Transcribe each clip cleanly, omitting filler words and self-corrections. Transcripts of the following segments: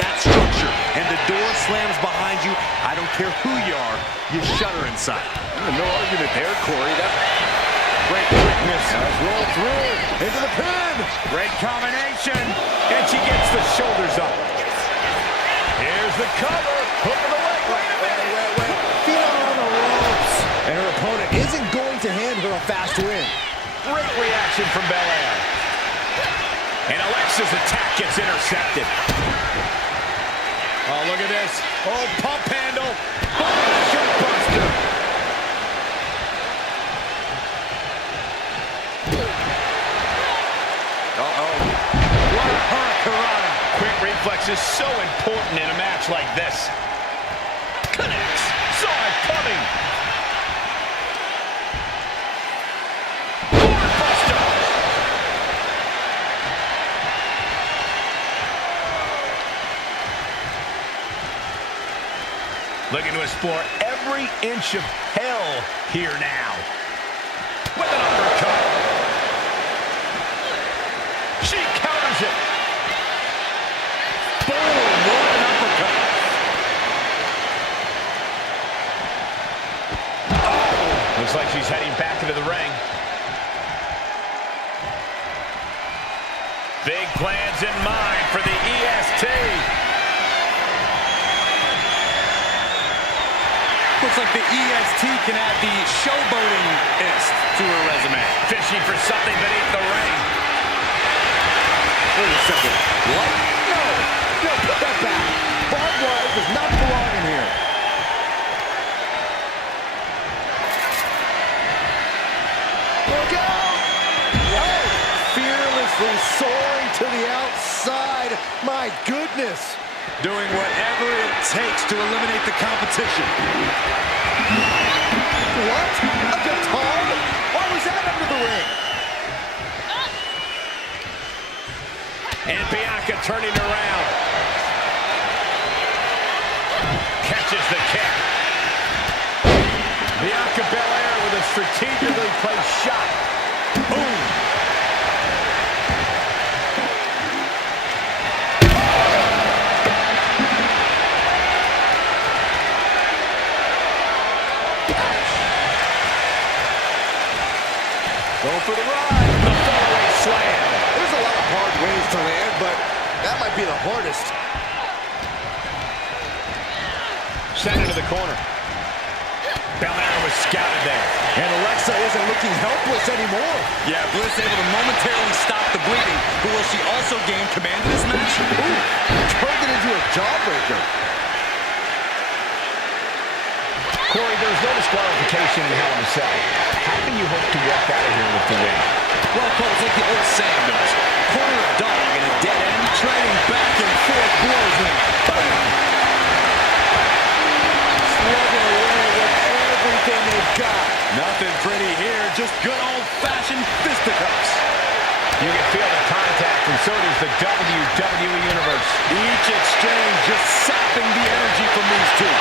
that structure and the door slams behind you, I don't care who you are, you shudder inside. No argument there, Corey. Great quickness. Roll through into the pin. Great combination. And she gets the shoulders up. Here's the cover. Hook of the leg. Wait a minute. Feet on the ropes. And her opponent isn't going to hand her a fast win. Great reaction from Belair. And Alexa's attack gets intercepted. Oh, look at this. Oh, pump handle. Oh, shotbuster. Uh-oh. What a hurricanrana. Quick reflex is so important in a match like this. Connects. Saw it coming. Looking to explore every inch of hell here now. With an uppercut. She counters it. Boom, what an uppercut. Oh, looks like she's heading back into the ring. Big plans in mind for the EST. Looks like the EST can add the showboating-ist to her resume. Fishing for something beneath the ring. Wait a second. What? No, put that back. Barbed wire does not belong in here. Look out! Oh, fearlessly soaring to the outside. My goodness. Doing whatever it takes to eliminate the competition. What? A guitar? Why was that under the ring? And Bianca turning around. Catches the kick. Bianca Belair with a strategically placed shot. Boom. Going for the ride. The fallaway slam. There's a lot of hard ways to land, but that might be the hardest. Sent into the corner. Belair was scouted there. And Alexa isn't looking helpless anymore. Yeah, Bliss able to momentarily stop the bleeding, but will she also gain command of this match? Ooh, turned it into a jawbreaker. Corey, there's no disqualification in Hell in a Cell. How can you hope to walk out of here with the win? Well, Cole, it's like the old saying goes. Corner a dog in a dead end, trading back and forth blows and boom! Slugging away with everything they've got. Nothing pretty here, just good old-fashioned fisticuffs. You can feel the contact, and so does the WWE Universe. Each exchange just sapping the energy from these two.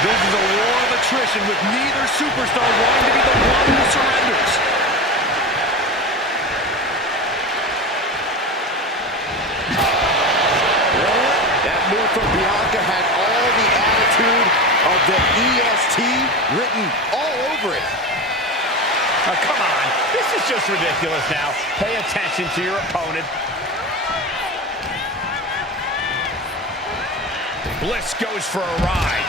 This is a war of attrition with neither superstar wanting to be the one who surrenders. That move from Bianca had all the attitude of the EST written all over it. Oh, come on. This is just ridiculous now. Pay attention to your opponent. Bliss goes for a ride.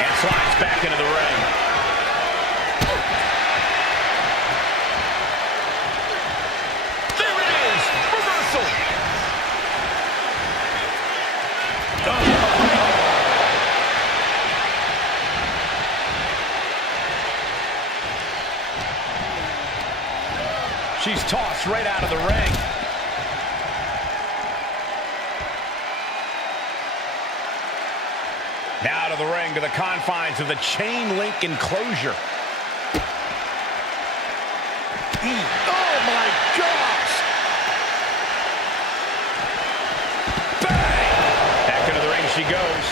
And slides back into the ring. There it is! Reversal! She's tossed right out of the ring. Now to the ring, to the confines of the chain link enclosure. Oh my gosh! Bang! Back into the ring she goes.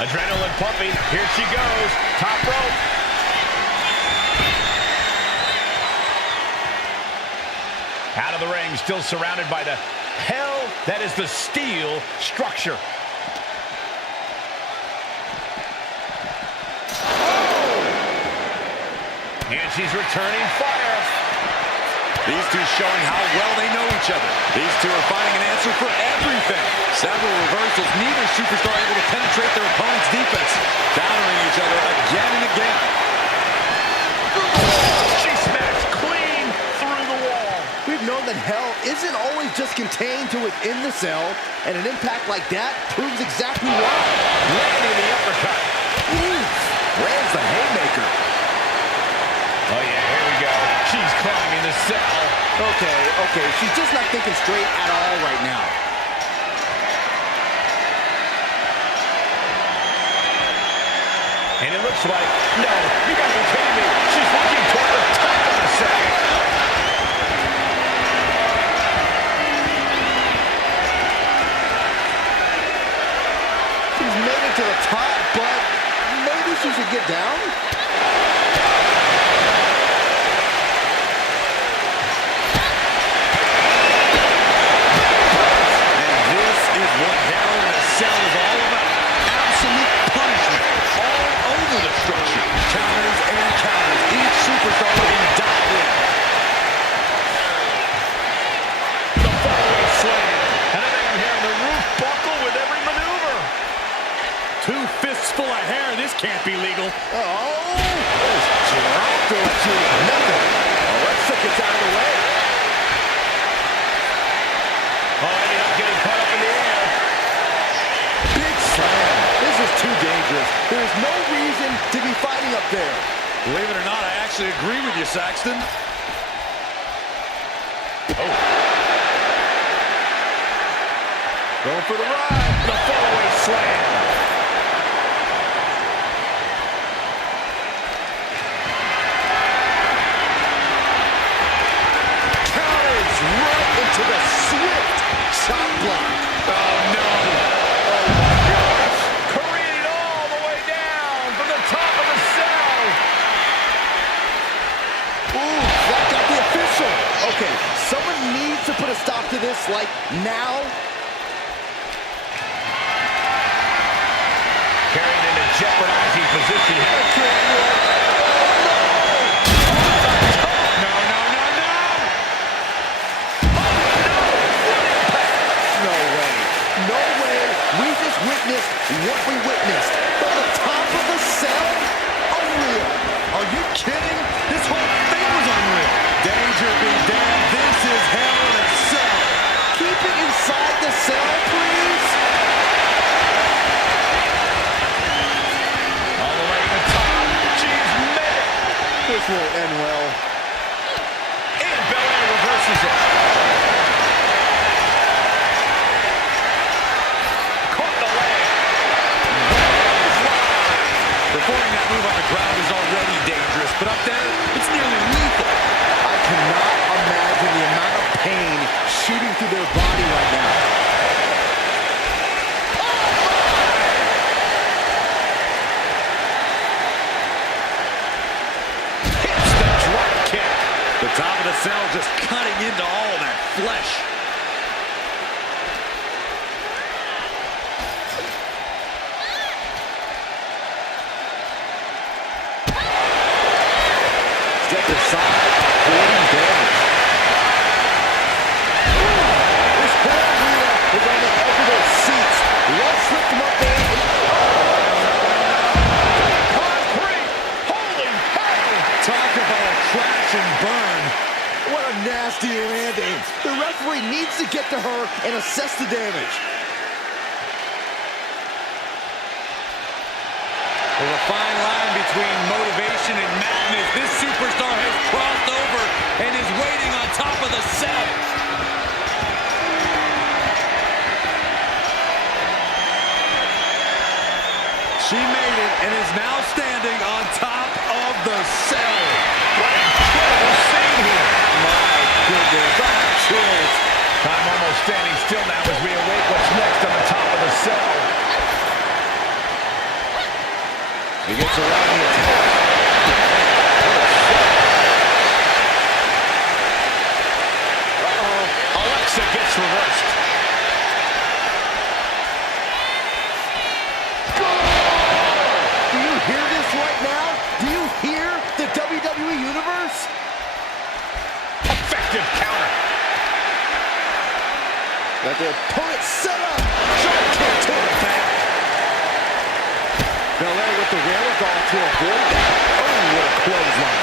Adrenaline pumping. Here she goes. Top rope. Out of the ring, still surrounded by the hell that is the steel structure. And she's returning fire. These two showing how well they know each other. These two are finding an answer for everything. Several reversals, neither superstar able to penetrate their opponent's defense. Countering each other again and again. She smacks clean through the wall. We've known that hell isn't always just contained to within the cell, and an impact like that proves exactly why. Landing the uppercut. Lands the haymaker. Oh, yeah, here we go. She's climbing the cell. Okay. She's just not thinking straight at all right now. And it looks like, no, you gotta be kidding me. She's looking toward the top of the cell. She's made it to the top, but maybe she should get down? What Hell in a Cell is all about. Absolute punishment all over the structure. Counters and counters. Each superstar looking dialed in. The fallaway slam. And I think I'm hearing the roof buckle with every maneuver. 2 fists full of hair. This can't be legal. Oh! Dropped her like she was nothing. Oh, let's take it out of the way. Oh, ended up getting caught up in the air. Big slam. This is too dangerous. There's no reason to be fighting up there. Believe it or not, I actually agree with you, Saxton. Oh. Going for the ride. The fallaway slam. Counters right into the swift chop block. Oh, no. Oh, my gosh. Careening all the way down from the top of the cell. Ooh, that got the official. Okay, someone needs to put a stop to this, like, now. Carried into jeopardizing position here. No way. We just witnessed what we witnessed. From the top of the cell? Unreal. Are you kidding? This whole thing was unreal. Danger be damned. This is Hell in a Cell. Keep it inside the cell, please. All the way to the top. She's made it. This won't end well. And Belair reverses it. Caught the leg. Performing that move on the ground is already dangerous, but up there, it's nearly lethal. I cannot imagine the amount of pain shooting through their body right now. Hits the drop kick. The top of the cell just cutting into all that flesh. Step aside, creating damage. This whole arena is on the edge of their seats. Let's lift them up there. Concrete. Holy hell. Talk about a crash and burn. What a nasty landing. The referee needs to get to her and assess the damage. There's a fine line between motivation and madness. This superstar has crossed over and is waiting on top of the cell. She made it and is now standing on top of the cell. What an incredible scene here. My goodness, I have chills. I'm almost standing still now as we await what's next on the top of the cell. He gets around the attack. Oh, suplex reversed. Do you hear this right now? Do you hear the WWE Universe? Effective counter. Got their opponent set up. Drop kick to the back. Belair with the wherewithal to avoid that. Oh, what a clothesline.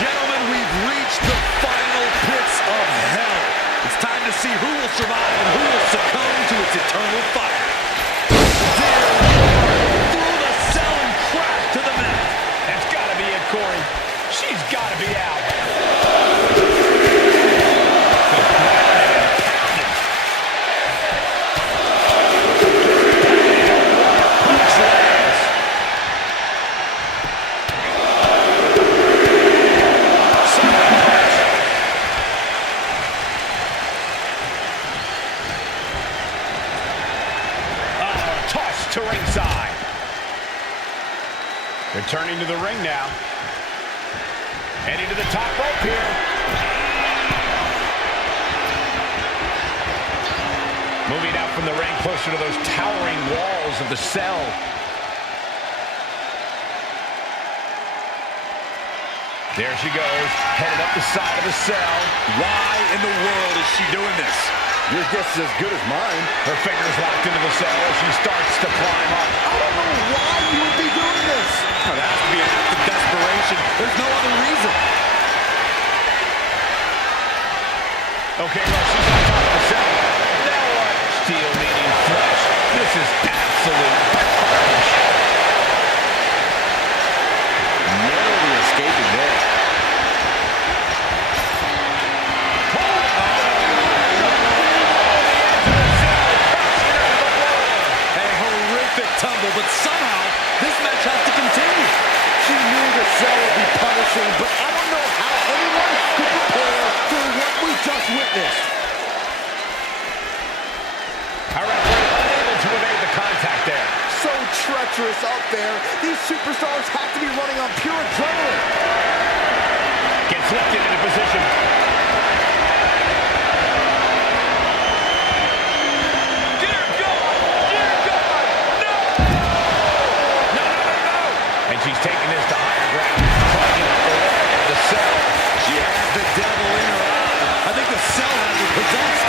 Gentlemen, we've reached the final pits of hell. It's time to see who will survive and who will succumb to its eternal fire. Dear Lord, through the cell and crash to the mat. That's got to be it, Corey. She's got to be out. To ringside. Returning to the ring now. Heading to the top rope here. Moving out from the ring closer to those towering walls of the cell. There she goes, headed up the side of the cell. Why in the world is she doing this? Your guess is as good as mine. Her fingers locked into the cell as she starts to climb up. I don't know why you would be doing this. Oh, that has to be an act of desperation. There's no other reason. Okay, well, she's on top of the cell. Now what? Steel meeting flesh. This is absolute carnage. Narrowly escaping there. Tumble, but somehow this match has to continue. She knew the cell would be punishing, but I don't know how anyone could prepare for what we just witnessed. Our referee unable to evade the contact there. So treacherous up there. These superstars have to be running on pure adrenaline. Gets lifted into position. She's taking this to higher ground, climbing up the wall of the cell. She has the devil in her eye. I think the cell has her possessed.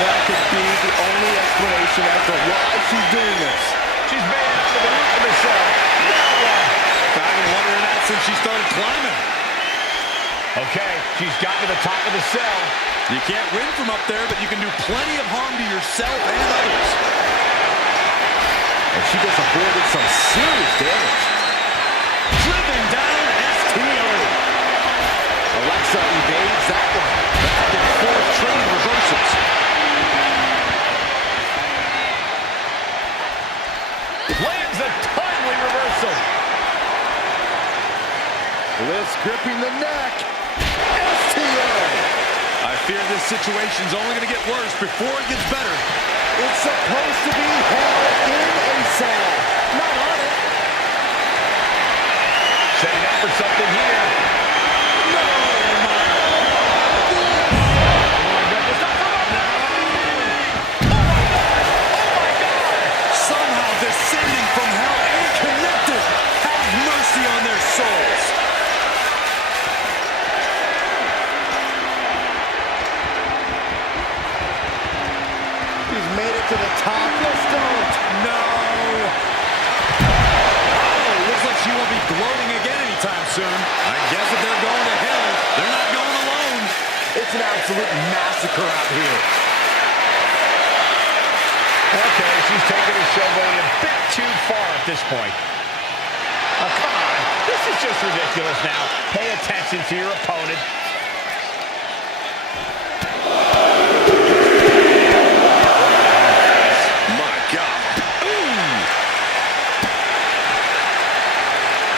That could be the only explanation as to why she's doing this. She's made it onto the roof of the cell. Now what? I've been wondering that since she started climbing. Okay, she's gotten to the top of the cell. You can't win from up there, but you can do plenty of harm to yourself and others. And she just avoided some serious damage. Driven down STO. Alexa evades that one. Back and forth train reversals. Lands a timely reversal. Bliss gripping the neck. STO. I fear this situation's only going to get worse before it gets better. It's supposed to be hell in a cell. Not on it. Setting up for something here. No, my Somehow descending from hell and connected. Have mercy on their souls. He's made it to the top. Let's don't. No. Looks like she won't be gloating again anytime soon. I guess if they're going to hell, they're not going alone. It's an absolute massacre out here. Okay, she's taking her showboating a bit too far at this point. Oh, come on. This is just ridiculous now. Pay attention to your opponent. My God.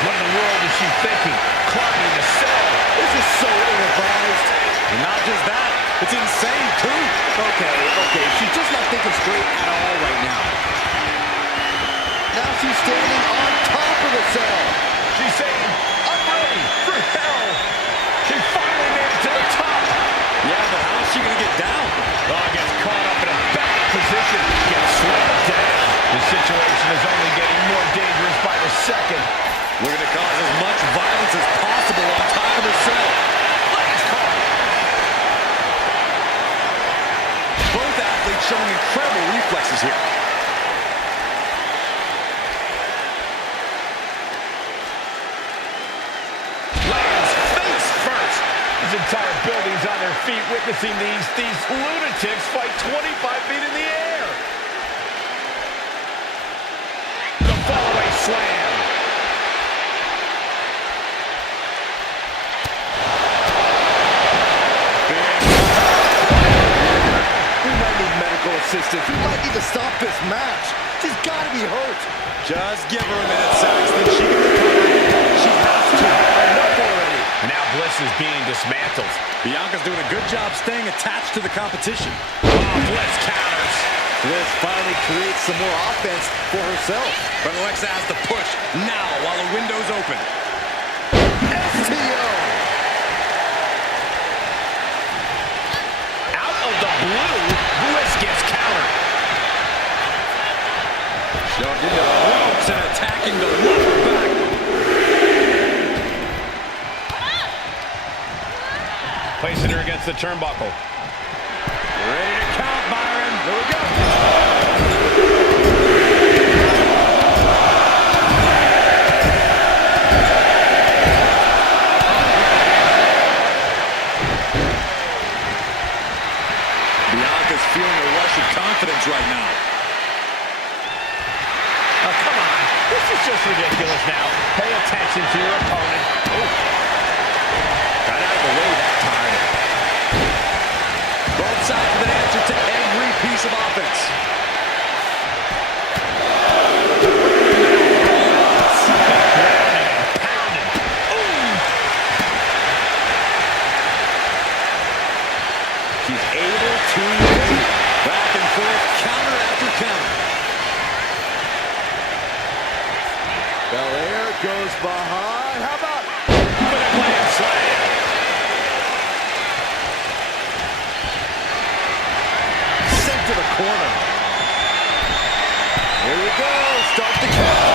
What in the world is she thinking? Climbing the cell. This is so ill-advised. And not just that, it's insane too. Okay, she's just not thinking straight at all right now. Now she's standing on top of the cell. She's saying, I'm ready for hell. She finally made it to the top. Yeah, but how's she going to get down? Oh, gets caught showing incredible reflexes here. Lands face first. This entire building's on their feet witnessing these lunatics fight 25 feet in the air. The fallaway slam. We might need medical assistance. We might need to stop this match. She's got to be hurt. Just give her a minute, Saxton. She can recover. She has to. Enough already. And now Bliss is being dismantled. Bianca's doing a good job staying attached to the competition. Oh, Bliss counters. Bliss finally creates some more offense for herself. But Alexa has to push now while the window's open. STO. Out of the blue, Bliss gets countered. Shoved into the ropes and attacking the lower back. Placing her against the turnbuckle. Ready to count, Byron. Here we go. Bianca's feeling a rush of confidence right now. Oh, come on. This is just ridiculous now. Pay attention to your opponent. Oh. Got out of the way that time. Both sides with an answer to every piece of offense. Pounded. She's able to back and forth, counter after counter. Belair goes behind. How about Grand slam. sent to the corner? Here we go. Start the count.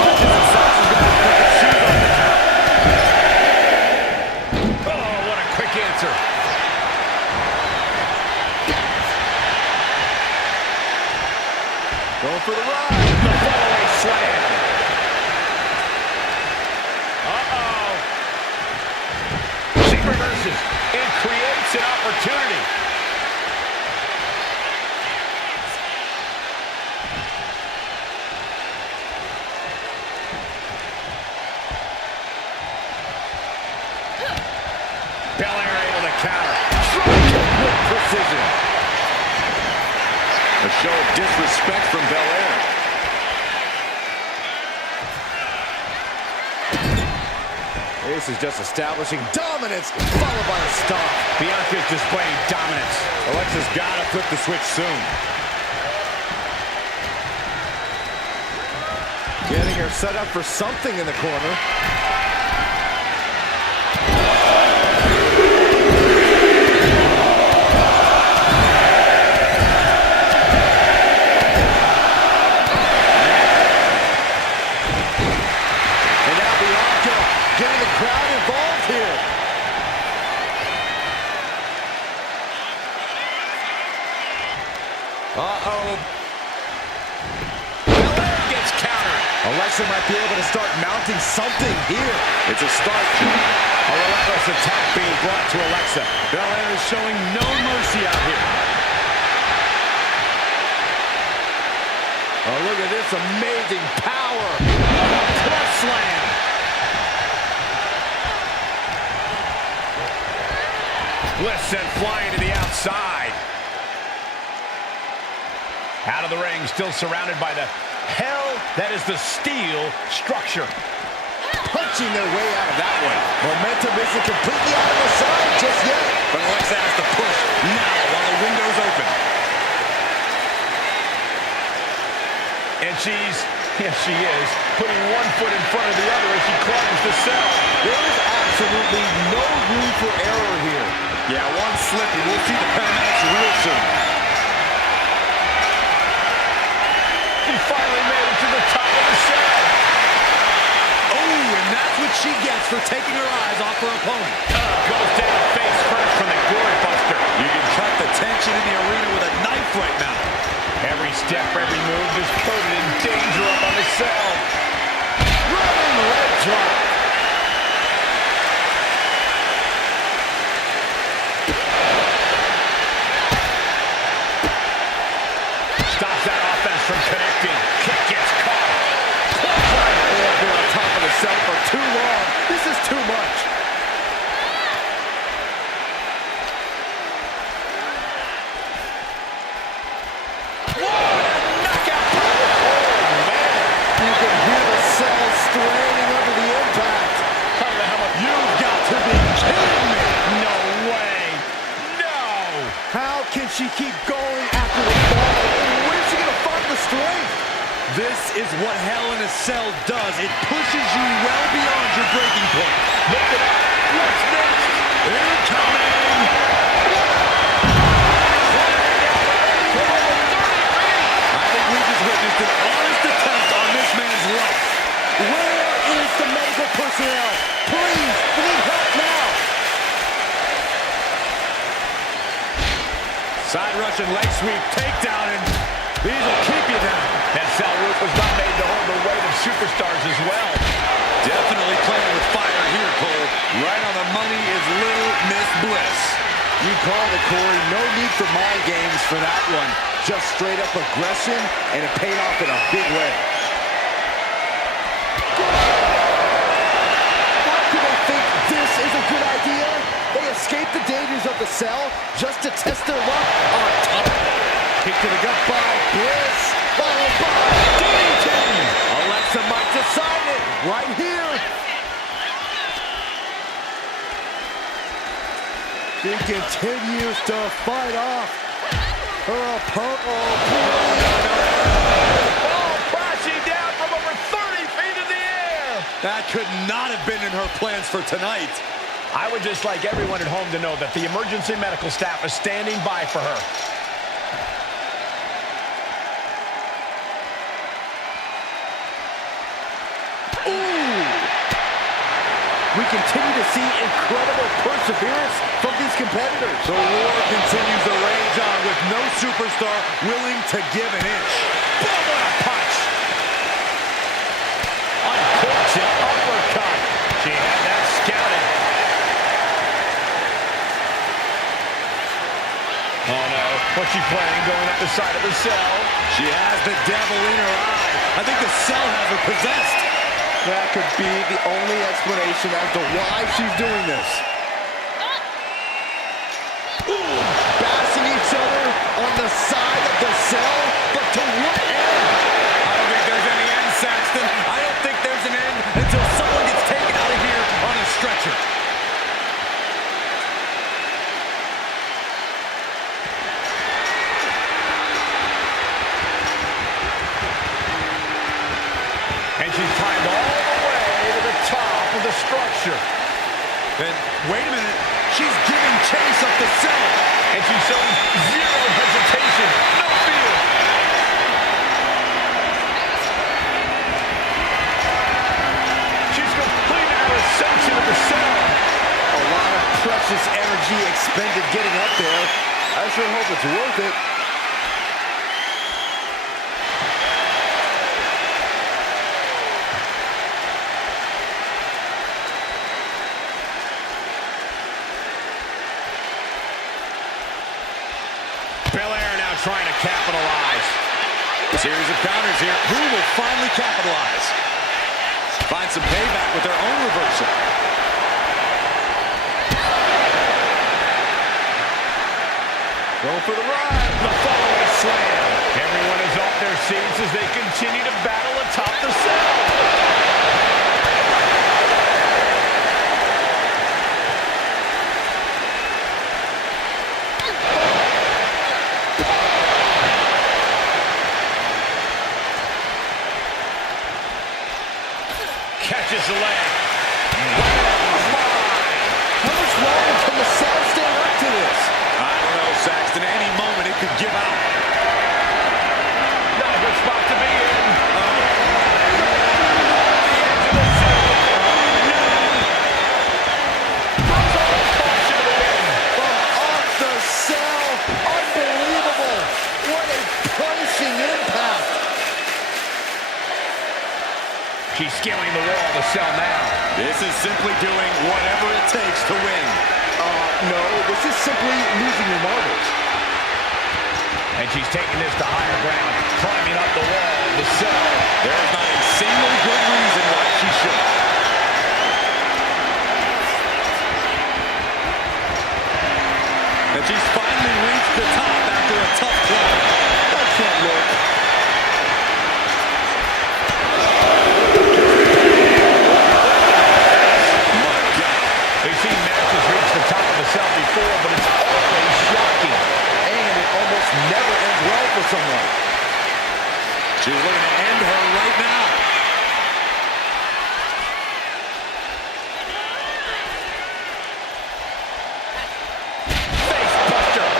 Punches and Sasha's going to put the shoes on the top. Oh, what a quick answer. Going for the ride. The fallaway slam. Uh-oh. She reverses and creates an opportunity. Belair able to counter. With precision. A show of disrespect from Belair. This is just establishing dominance, followed by a stop. Bianca's displaying dominance. Alexa's got to flip the switch soon. Getting her set up for something in the corner. And now Bianca getting the crowd involved here. Uh-oh. Belair gets countered. Alexa might be able to start mounting something here. It's a start, John. A relentless attack being brought to Alexa. Belair is showing no mercy out here. Oh, look at this amazing power. Plus slam. Bliss sent flying to the outside. Out of the ring, still surrounded by the hell that is the steel structure. Punching their way out of that one. Momentum isn't completely out of the side just yet. But Alexa has to push now while the window's open. And yes, she is, putting one foot in front of the other as she climbs the cell. There is absolutely no room for error here. Yeah, one slip and we'll see the paramedics real soon. She finally made it to the top of the cell. Oh, and that's what she gets for taking her eyes off her opponent. Goes down face first from the Glory Buster. You can Can she keep going after the fall? Where's she going to find the strength? This is what Hell in a Cell does. It pushes you well beyond your breaking point. Lift it up. What's next? Incoming! I think we just witnessed an honest attempt on this man's life. Where is the medical personnel? Please, we need help now. Side Russian leg sweep, takedown, and these will keep you down. That cell roof was not made to hold the weight of superstars as well. Definitely playing with fire here, Cole. Right on the money is Little Miss Bliss. You called it, Corey. No need for mind games for that one. Just straight up aggression, and it paid off in a big way. How could they think this is a good idea? They escaped the dangers of the cell just to test their luck on top. Kick to the gut by Bliss, followed by DDT. Alexa might decide it right here. She continues to fight off her opponent. Oh, crashing down from over 30 feet in the air. That could not have been in her plans for tonight. I would just like everyone at home to know that the emergency medical staff is standing by for her. We continue to see incredible perseverance from these competitors. The war continues to rage on with no superstar willing to give an inch. Boom, what a punch! Unfortunate uppercut. She had that scouted. Oh no, what's she planning going up the side of the cell? She has the devil in her eye. I think the cell has her possessed. That could be the only explanation as to why she's doing this. Ooh, bashing each other on the side of the cell, but to what end? I don't think there's any end, Saxton. I don't think there's an end until someone gets taken out of here on a stretcher. And she's climbed all the way to the top of the structure. And wait a minute, she's giving chase up the cell. And she's showing zero hesitation, no fear. She's completed her ascension of the cell. A lot of precious energy expended getting up there. I sure hope it's worth it. Belair now trying to capitalize. A series of counters here. Who will finally capitalize? Find some payback with their own reversal. Going for the ride. The following slam. Everyone is off their seats as they continue to battle atop the cell. Catches the leg. How much longer can the cell stand up to this? I don't know, Saxton. Any moment it could give out. Not a good spot to be in. The edge of the cell. No. Throws all the caution to the wind. From off the cell. Unbelievable. What a punishing impact. She's scaling the wall of the cell now. This is simply doing whatever it takes to win. No, this is simply losing your marbles. And she's taking this to higher ground, climbing up the wall of the cell. There's not a single good reason why she should. And she's finally reached the top after a tough climb. That can't work. My God. We've seen matches reach the top of the cell before, but it's always shocking. And never ends well for someone. She's looking to end her right now.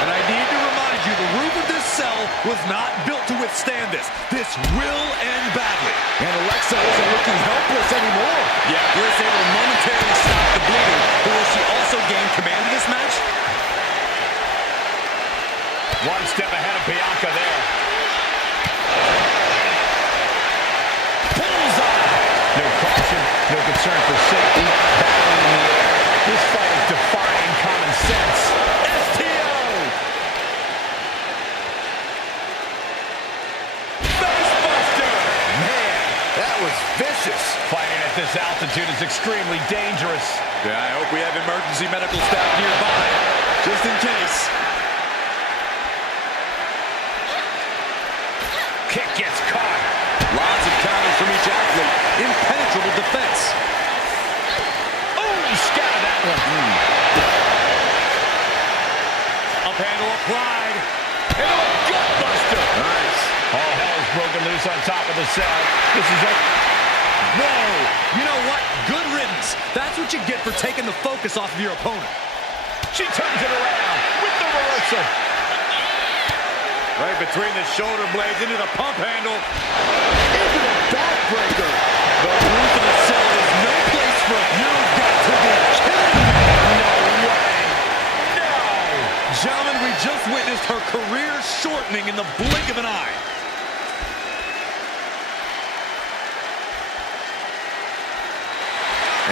And I need to remind you, the roof of this cell was not built to withstand this. This will end badly. And Alexa isn't looking helpless anymore. Yeah, Bliss able to momentarily stop the bleeding, but will she also gain command of this match? One step ahead of Bianca there. Bullseye! No caution, no concern for safety. Battling in the air. This fight is defying common sense. STO! Facebuster! Man, that was vicious. Fighting at this altitude is extremely dangerous. Yeah, I hope we have emergency medical staff nearby, just in case. Kick gets caught. Lots of counters from each athlete. Impenetrable defense. Oh, he scattered that one. Up handle applied. And a gutbuster. Nice. All hell is broken loose on top of the cell. This is it. Whoa! You know what? Good riddance. That's what you get for taking the focus off of your opponent. She turns it around with the reversal. Right between the shoulder blades into the pump handle. Into the backbreaker. The roof of the cell is no place for a... You've got to be kidding me! No way. No. Gentlemen, we just witnessed her career shortening in the blink of an eye.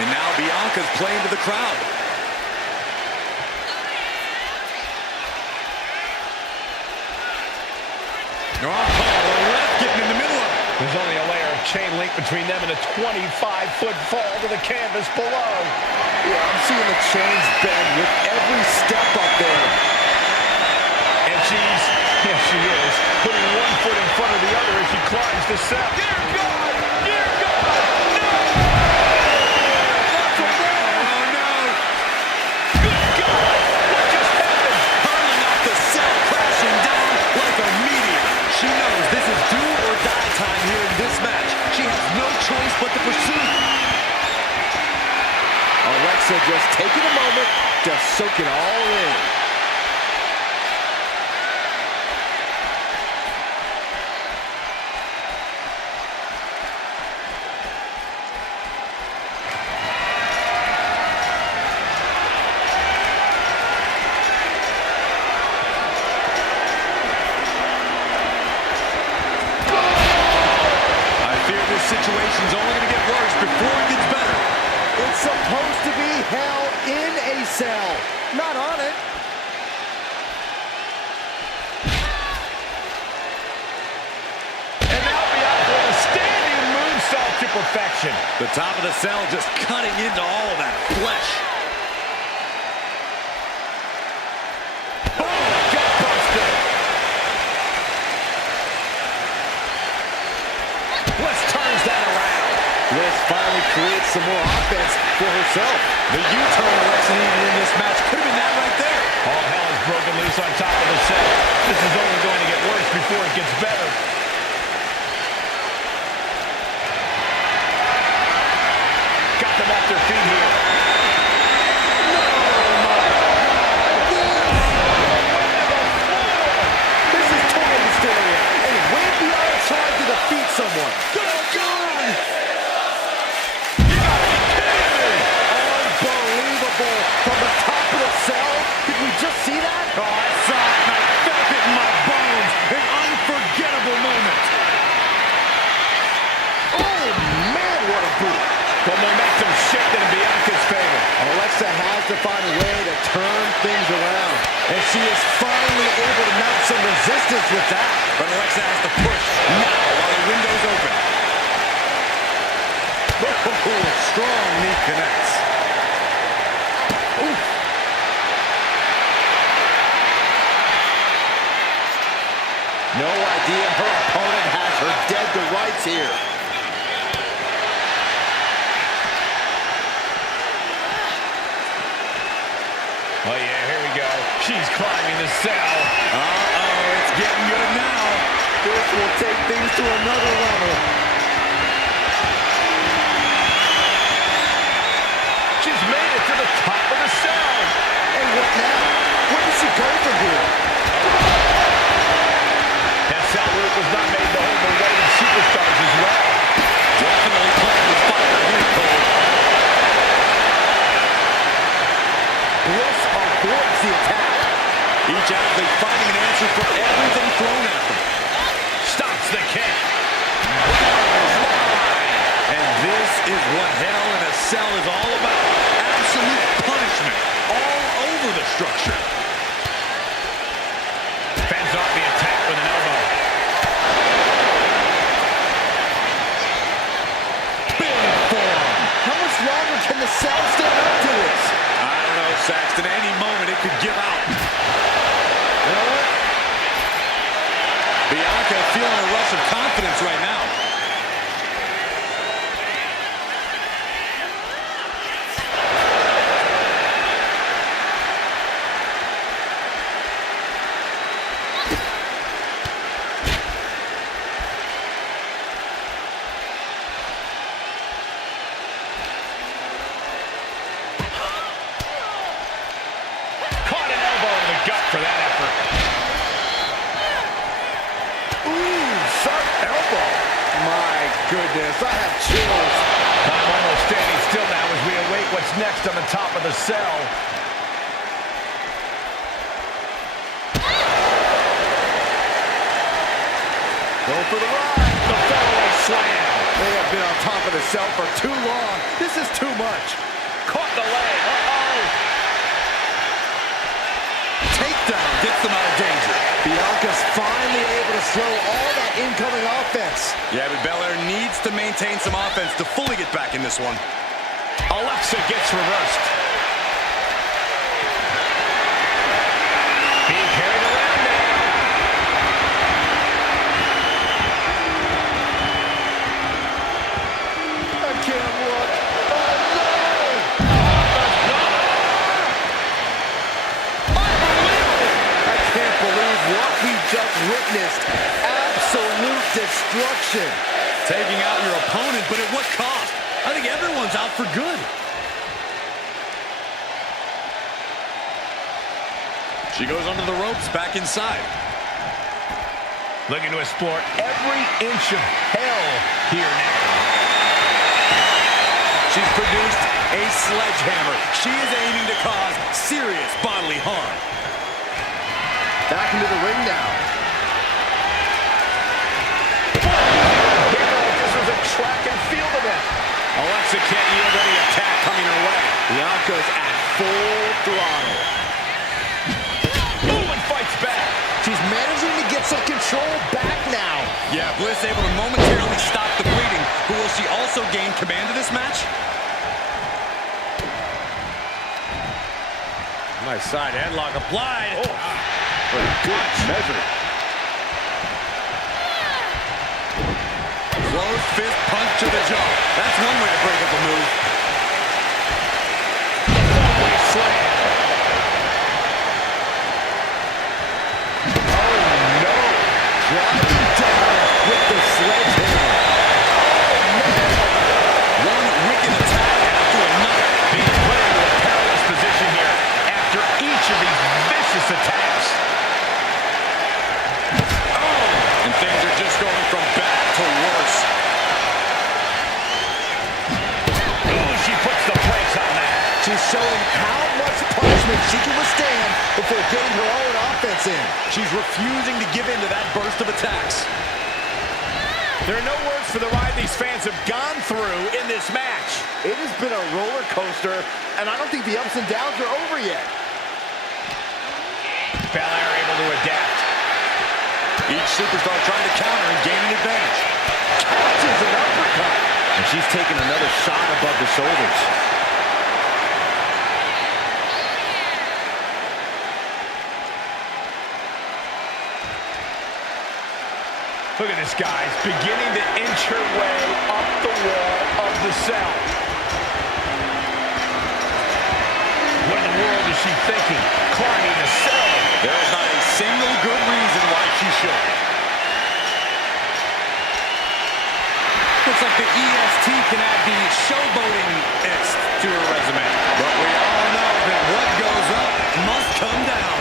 And now Bianca's playing to the crowd. Oh, the left getting in the middle of it. There's only a layer of chain link between them and a 25-foot fall to the canvas below. Yeah, I'm seeing the chains bend with every step up there. And yes, she is, putting one foot in front of the other as she climbs the cell. Dear God! Dear God! No! Oh, no! Good God! What just happened? Hurling off the cell, crashing down like a meteor. She knows this is do or die time here in this match. She has no choice but to pursue. Alexa just taking a moment to soak it all in. Situation's only going to get worse before it gets better. It's supposed to be hell in a cell, not on it. And now Bianca with a standing moonsault to perfection. The top of the cell just cutting into all of that flesh. Oh, gutbuster. Bliss turns that around. Bliss finally creates some more offense for herself. The U-turn Alexa needed in this match could have been that right there. All hell is broken loose on top of the cell. This is only going to get worse before it gets better. Got them off their feet here. This is total hysteria. And way beyond trying to defeat someone. Good God! Unbelievable. From the top of the cell. Did we just see that? Oh, I saw it and I felt it in my bones. An unforgettable moment. Oh, man, what a boot. The momentum shifted in Bianca's favor. Alexa has to find a way to turn things around. And she is finally able to mount some resistance with that. But Alexa has to push now while the window's open. Oh, strong knee connects. Oof. No idea her opponent has her dead to rights here. Oh, yeah, here we go. She's climbing the cell. Uh-oh, it's getting good now. This will take things to another level. She's made it to the top of the cell. And what now? Where does she go from here? That cell route was not made to hold the weight of superstars as well. Definitely playing with fire here, Cole. Bliss avoids the attack. Each athlete finding an answer for everything thrown at them. Stops the kick. And this is what Hell in a Cell is all about. Absolute punishment all over the structure. Fends off the attack with an elbow. Big form. How much longer can the Cell stand up to this? I don't know, Saxton. Any moment it could give out. You know what? Bianca feeling a rush of confidence right now. Caught an elbow to the gut for that effort. Ooh, sharp elbow. My goodness, I have chills. I'm almost standing still now as we await what's next on the top of the cell. Go for the ride. The fairway slam. They have been on top of the Cell for too long. This is too much. Caught the leg. Uh-oh. Takedown gets them out of danger. Bianca's finally able to slow all that incoming offense. Yeah, but Belair needs to maintain some offense to fully get back in this one. Alexa gets reversed. Being carried around now. I can't look. Oh, no! I can't believe what we just witnessed. Absolute destruction. Taking out your opponent, but at what cost? I think everyone's out for good. She goes under the ropes, back inside. Looking to explore every inch of hell here now. She's produced a sledgehammer. She is aiming to cause serious bodily harm. Back into the ring now. This was a track and field event. Alexa can't yield any attack coming her way. Bianca's at full throttle. Ooh, and fights back. She's managing to get some control back now. Yeah, Bliss able to momentarily stop the bleeding, but will she also gain command of this match? Nice side headlock applied. Oh, For a good measure. Closed fist punch to the jaw. That's one way to break up a move. four-way slam. Oh, no. Driving down with the sledgehammer. One wicked attack after another. Being put into a perilous position here after each of these vicious attacks. And things are just going from bad to worse. Ooh, she puts the brakes on that. She's showing how much punishment she can withstand before getting her own offense in. She's refusing to give in to that burst of attacks. There are no words for the ride these fans have gone through in this match. It has been a roller coaster, and I don't think the ups and downs are over yet. Belair able to adapt. Each superstar trying to counter and gain an advantage. Catches an uppercut. And she's taking another shot above the shoulders. Look at this, guys. Beginning to inch her way up the wall of the cell. What in the world is she thinking? Climbing the cell. There is not a single good reason why she official. Looks like the EST can add the showboating X to her resume. But we all know that what goes up must come down.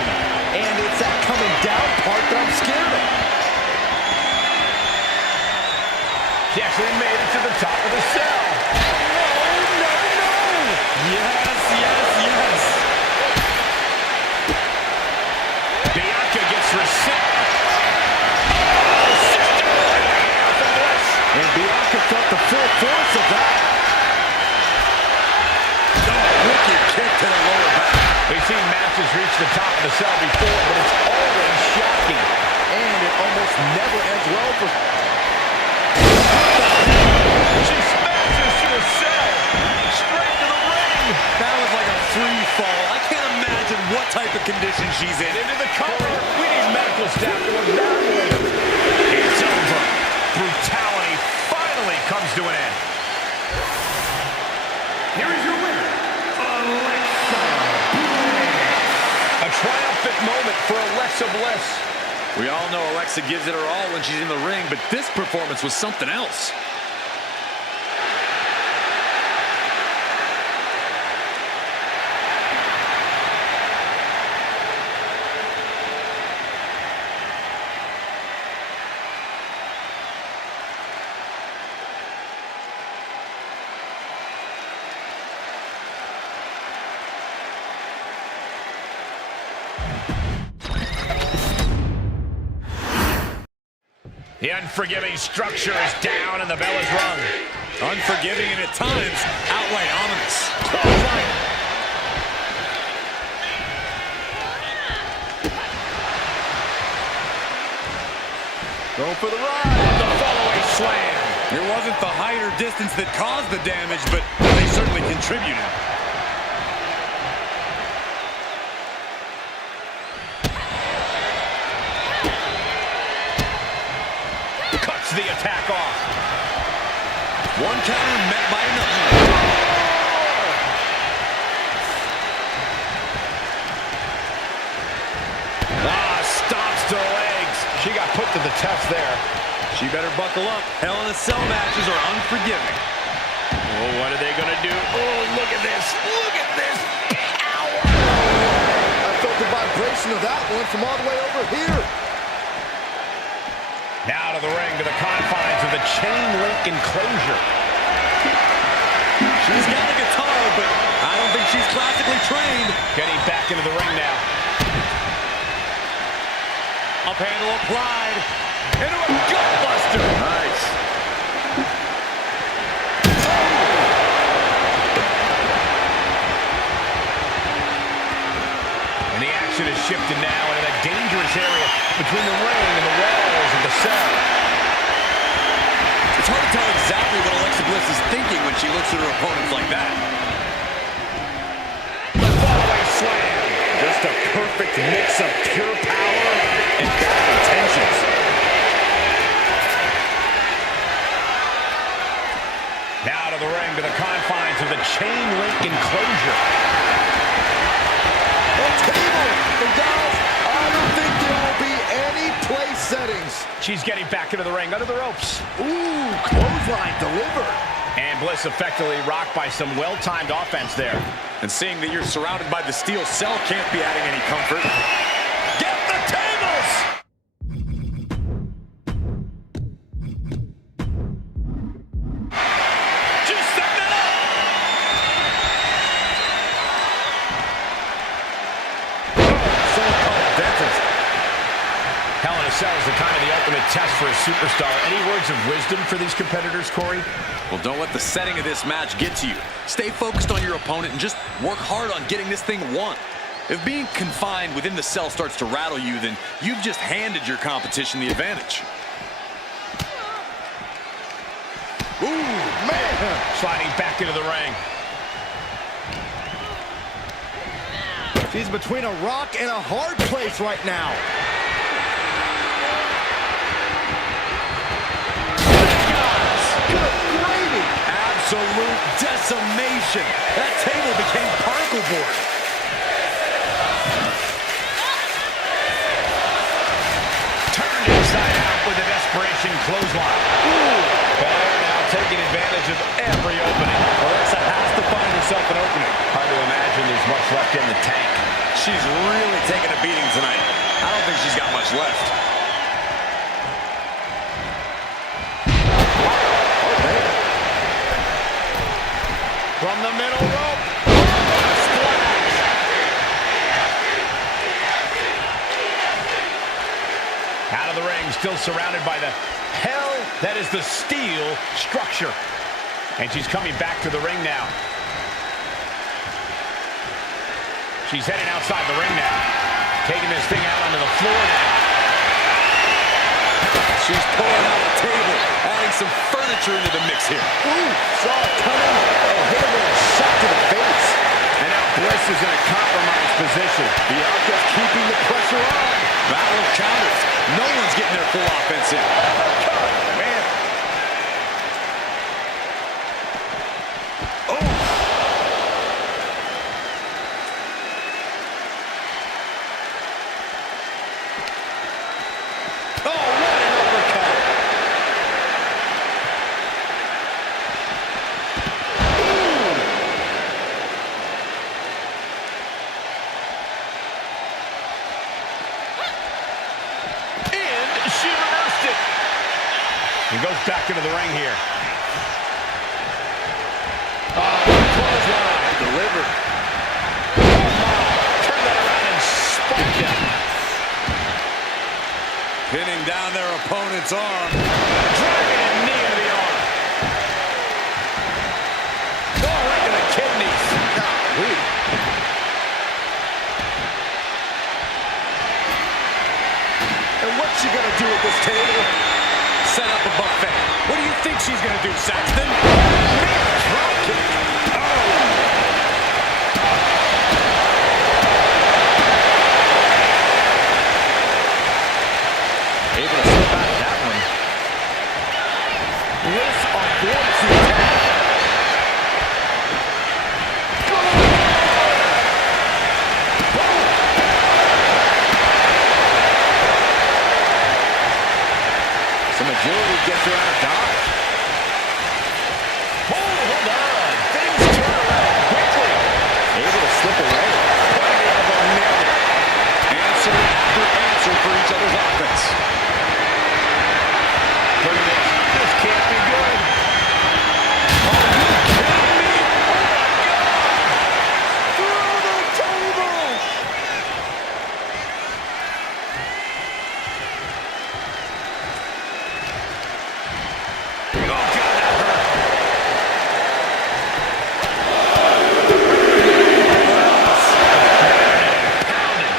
And it's that coming down part that I'm scared of. She actually made it to the top of the cell. Yes, yes, yes. Bianca gets reset. And Bianca felt the full force of that. Wicked kick to the lower back. We've seen matches reach the top of the cell before, but it's always shocking. And it almost never ends well for... She smashes to the cell. Straight to the ring. That was like a free fall. I can't imagine what type of condition she's in. Into the cover. We need medical staff to evaluate her. It's over. Brutality finally comes to an end. Here is your winner, Alexa Bliss. A triumphant moment for Alexa Bliss. We all know Alexa gives it her all when she's in the ring, but this performance was something else. The unforgiving structure is down and the bell is rung. Unforgiving and at times outright ominous. Go for the ride. The follow-away slam. It wasn't the height or distance that caused the damage, but they certainly contributed. Cuts the attack off. One counter met by another. Stomps to the legs. She got put to the test there. She better buckle up. Hell in a Cell matches are unforgiving. Oh, what are they going to do? Oh, look at this. Look at this power. I felt the vibration of that one from all the way over here. Now to the ring, to the confines of the chain link enclosure. She's got a guitar, but I don't think she's classically trained. Getting back into the ring now. Up handle applied. Into a gutbuster. Nice. And the action has shifted now into that dangerous area between the ring and the walls of the cell. It's hard to tell exactly what Alexa Bliss is thinking when she looks at her opponents like that. The follow-away slam. Just a perfect mix of pure power and bad intentions. Now to the ring, to the confines of the chain link enclosure. A table. And guys, I don't think there will be any place settings. She's getting back into the ring under the ropes. Ooh, clothesline delivered. And Bliss effectively rocked by some well-timed offense there. And seeing that you're surrounded by the steel cell can't be adding any comfort. Get the tables! Just setting it up! So-called dentist. Hell in a Cell is the kind of the ultimate test for a superstar. Any words of wisdom for these competitors, Corey? Well, don't let the setting of this match get to you. Stay focused on your opponent and just work hard on getting this thing won. If being confined within the cell starts to rattle you, then you've just handed your competition the advantage. Ooh, man. Sliding back into the ring. She's between a rock and a hard place right now. Good gravy. Absolute decimation. That table became particle board. Turned desperation clothesline. Ooh. Belair now taking advantage of every opening. Alexa has to find herself an opening. Hard to imagine there's much left in the tank. She's really taking a beating tonight. I don't think she's got much left. From the middle rope. Splash. Out of the ring, still surrounded by the hell that is the steel structure. And she's coming back to the ring now. She's heading outside the ring now. Taking this thing out onto the floor now. She's pulling out the table, adding some furniture into the mix here. Ooh, saw it coming and hit him with a shot to the face. And now Bliss is in a compromised position. Bianca's keeping the pressure on. Battle of counters. No one's getting their full offense in. Man. She reversed it. And goes back into the ring here. Oh, clothesline. Delivered. Oh, my. Turn that around and spiked him. Pinning down their opponent's arm. Dragging a knee into the arm. Oh, right to the kidneys. Golly. And what's she gonna do at this table? Set up a buffet. What do you think she's going to do, Saxton? Drop kick. Able to slip out of that one. Bliss avoids the attack. Some agility gets her out of dodge. Hold on. Things turn around quickly. Able to slip away. Right elbow nailed it. Answer after answer for each other's offense. Look at this. This can't be good. Are you kidding me? Oh, my God. Through the table! Oh, God, that hurt. Pounded.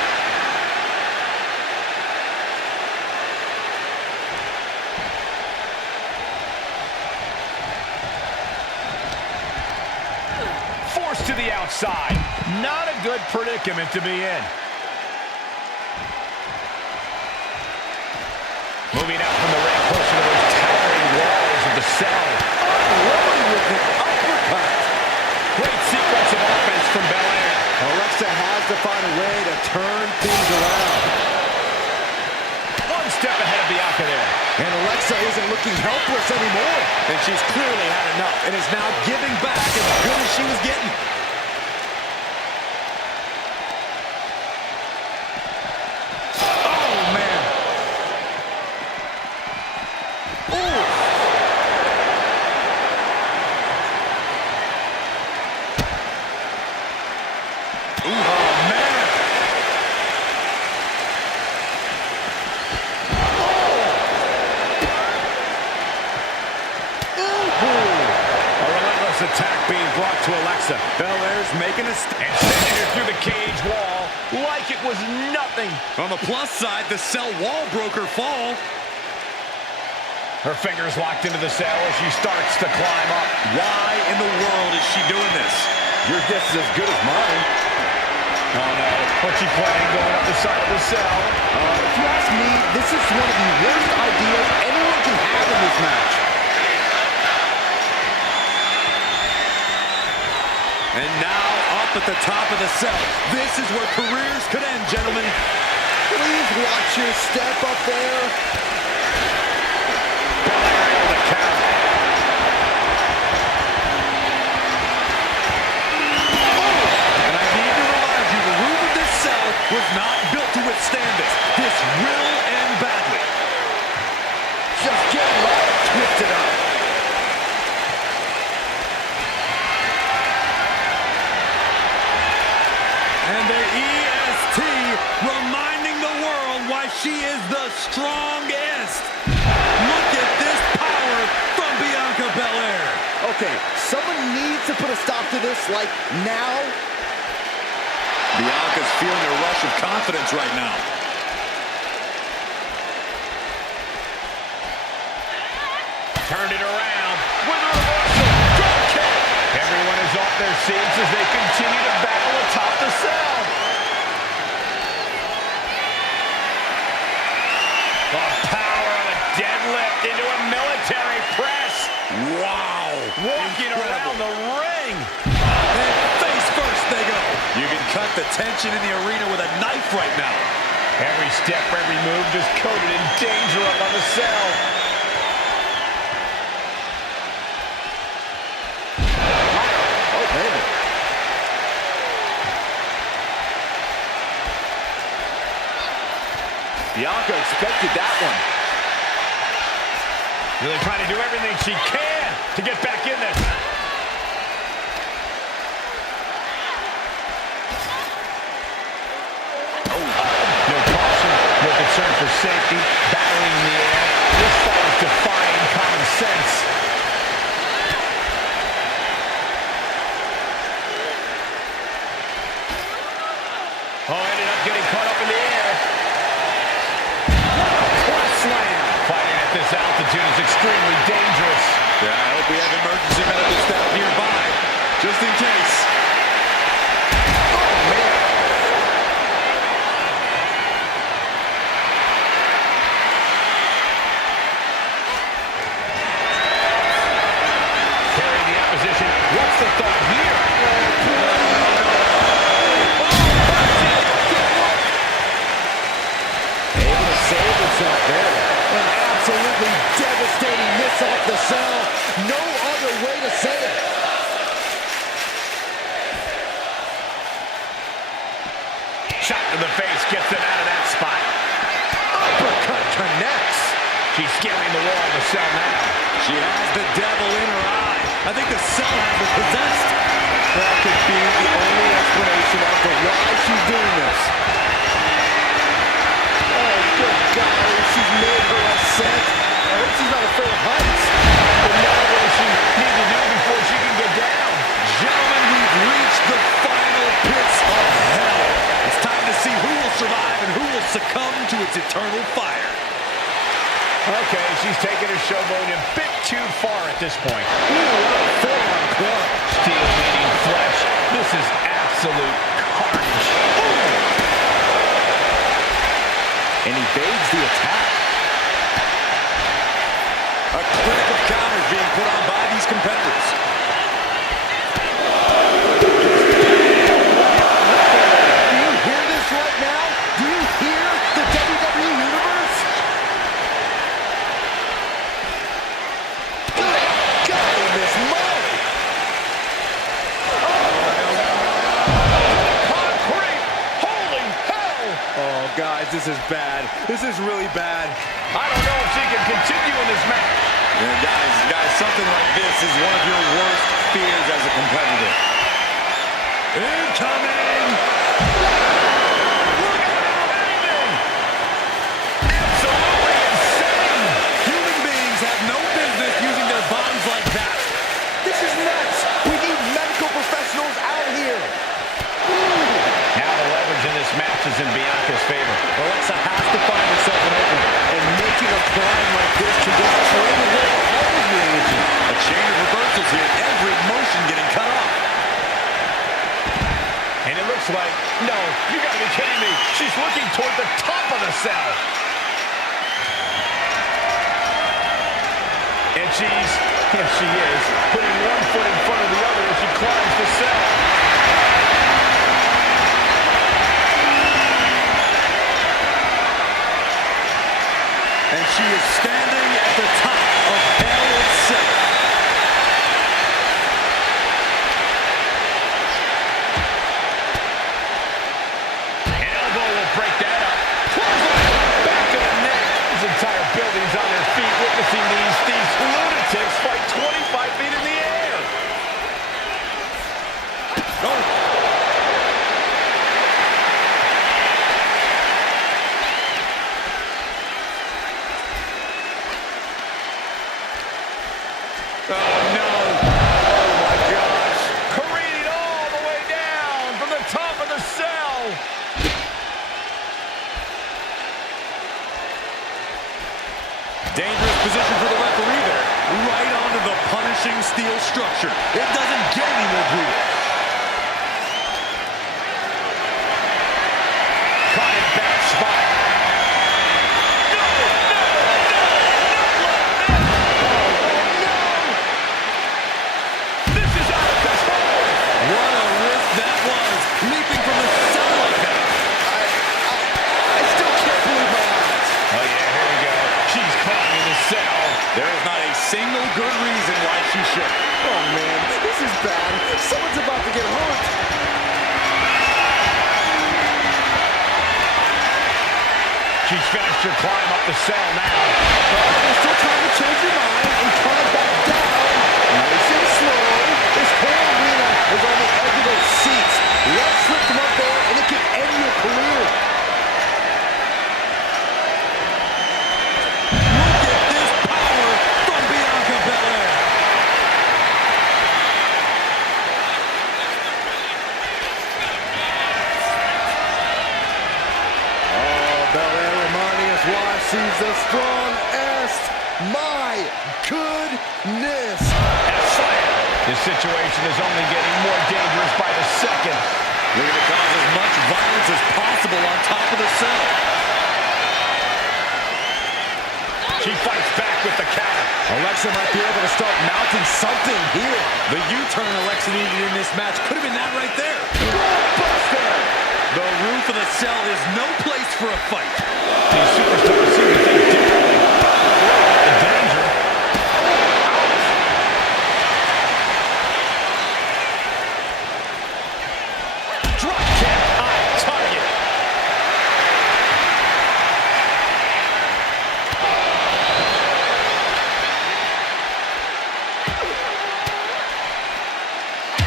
Forced to the outside. Not a good predicament to be in. Moving out from the ring closer to those towering walls of the cell. Unloaded with an uppercut. Great sequence of offense from Belair. Alexa has to find a way to turn things around. One step ahead of Bianca there. And Alexa isn't looking helpless anymore. And she's clearly had enough and is now giving back as good as she was getting. Oh, man. Ooh. Oh, man. A relentless attack being brought to Alexa. Belair's making a stand. And sending her through the cage wall like it was nothing. On the plus side, the cell wall broke her fall. Her fingers locked into the cell as she starts to climb up. Why in the world is she doing this? Your guess is as good as mine. Oh, no. What's she planning going up the side of the cell? If you ask me, this is one of the worst ideas anyone can have in this match. And now up at the top of the cell. This is where careers could end, gentlemen. Please watch your step up there. Belair able to counter. And I need to remind you, the roof of this cell was not built to withstand this. This will end badly. Just getting all twisted up. And the EST reminding the world why she is the strongest. Look at this power from Bianca Belair. Okay, someone needs to put a stop to this, like, now. Bianca's feeling a rush of confidence right now. Turned it around with a reversal. Drop kick. Everyone is off their seats as they continue to battle atop the cell. The power of a deadlift into a military press. Wow. Walking around the ring. And face first they go. You can cut the tension in the arena with a knife right now. Every step, every move just coated in danger up on the cell. Bianca expected that one. Really trying to do everything she can to get back in this. No caution, no concern for safety, battling in the air. This fight is defying common sense. Ended up getting caught up in the air. Slam. Fighting at this altitude is extremely dangerous. Yeah, I hope we have emergency medical staff nearby, just in case. Oh, man. Carrying the opposition. What's the thought here? Able to save himself there. An absolutely devastating miss off the cell. No other way to say it. Shot to the face gets them out of that spot. Uppercut connects. She's scaling the wall of the cell now. She has the devil in her eye. I think the cell has her possessed. That could be the only explanation as to why she's doing this. Oh, good golly, she's made her ascent. I hope she's not afraid of heights. But now what does she need to do before she can go down? Gentlemen, we've reached the final pits of hell. It's time to see who will survive and who will succumb to its eternal fire. Okay, she's taking her showboat a bit too far at this point. Ooh, what a forearm club. Steel-eating flesh. This is absolute carnage. And evades the attack. A clinic of counters being put on by these competitors. Do you hear this right now? Do you hear the WWE Universe? Good golly, Miss Molly. Concrete! Holy hell! Oh, guys, this is bad. This is really bad. I don't know if she can continue in this match. Yeah, guys, something like this is one of your worst fears as a competitor. Incoming! Look out! Anything! Absolutely insane! Human beings have no business using their bodies like that. This is nuts. We need medical professionals out here. Now the leverage in this match is in Bianca's favor. Alexa has to find herself an opening, and making a climb like this can just drain away all of your energy. A chain of reversals here, every motion getting cut off. And it looks like, no, you gotta be kidding me. She's looking toward the top of the cell. And she's, yes she is, putting one foot in front of the other as she climbs the cell. and she is standing at the top of hell itself. An elbow will break that up. Back of the neck. This entire building's on their feet witnessing these lunatics fight 25 feet in the air. Oh, no. Oh, my gosh. Careening all the way down from the top of the cell. Dangerous position for the referee there. Right onto the punishing steel structure. It doesn't get any more brutal. Caught in bad spot. What a risk that was, leaping from the cell like that. I still can't believe my eyes. Oh, yeah, here we go. She's caught in the cell. There is not a single good reason why she should. Oh, man, this is bad. Someone's about to get hurt. She's finished her climb up the cell now. Oh, they're still trying to change your mind and climb back down. Nice and slow. This whole arena is on the edge of their seats. Let's slip them up there, and it can end your career. Look at this power from Bianca Belair. Oh, Belair reminding us why she's the strongest. My goodness. And a slam. This situation is only getting more dangerous by the second. Looking to cause as much violence as possible on top of the cell. She fights back with the counter. Alexa might be able to start mounting something here. The U-turn Alexa needed in this match could have been that right there. Buster. The roof of the cell is no place for a fight. These superstars seem to think differently. The danger. Drop kick on target.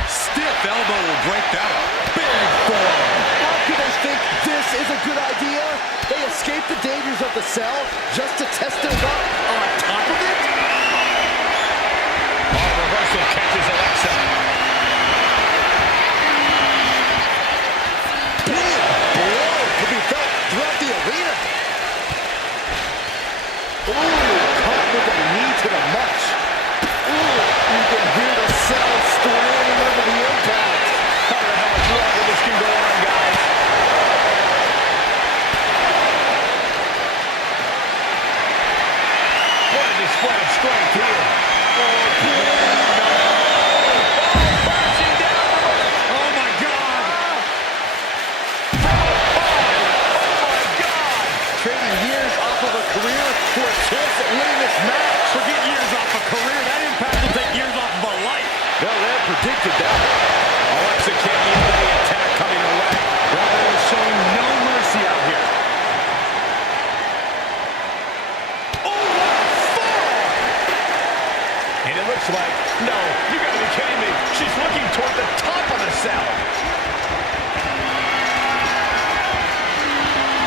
Stiff elbow will break that up. Big forearm. How could they think this is a good idea? They escape the dangers of the cell just to test their luck on top of it? Oh, reversal catches Alexa. Big blow could be felt throughout the arena. Ooh, caught with a knee to the mush. Ooh, you can hear the cell straining under the impact. I don't know how much longer this can go on, guys. What a display of strength here. Oh, Bouncing down. Oh, my God. Oh, my God. trading years off of a career for a chance at winning this match. Forget years off a career. That impact will take years off of a life. Belair predicted that. Alexa can't yield to the attack coming her way. Belair is showing no mercy out here. Oh, what a fall! And it looks like, no, you gotta be kidding me. She's looking toward the top of the cell.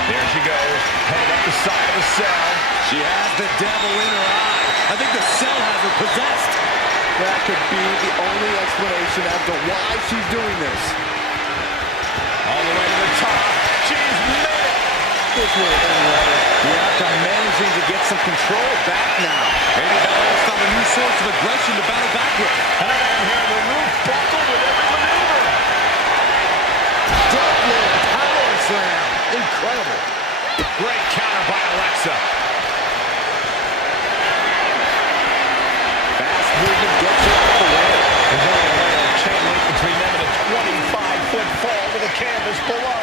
There she goes, headed up the side of the cell. She has the devil in her eye. I think the cell has her possessed. That could be the only explanation as to why she's doing this. All the way to the top. She's made it. This will end well. Bianca managing to get some control back now. Maybe Belair's found a new source of aggression to battle back with. And I am hearing the roof buckle with every maneuver. Double power slam. Incredible. Great counter by Alexa. Fast movement gets her out of the way. There's only a layer of chain link between them and a 25-foot fall to the canvas below.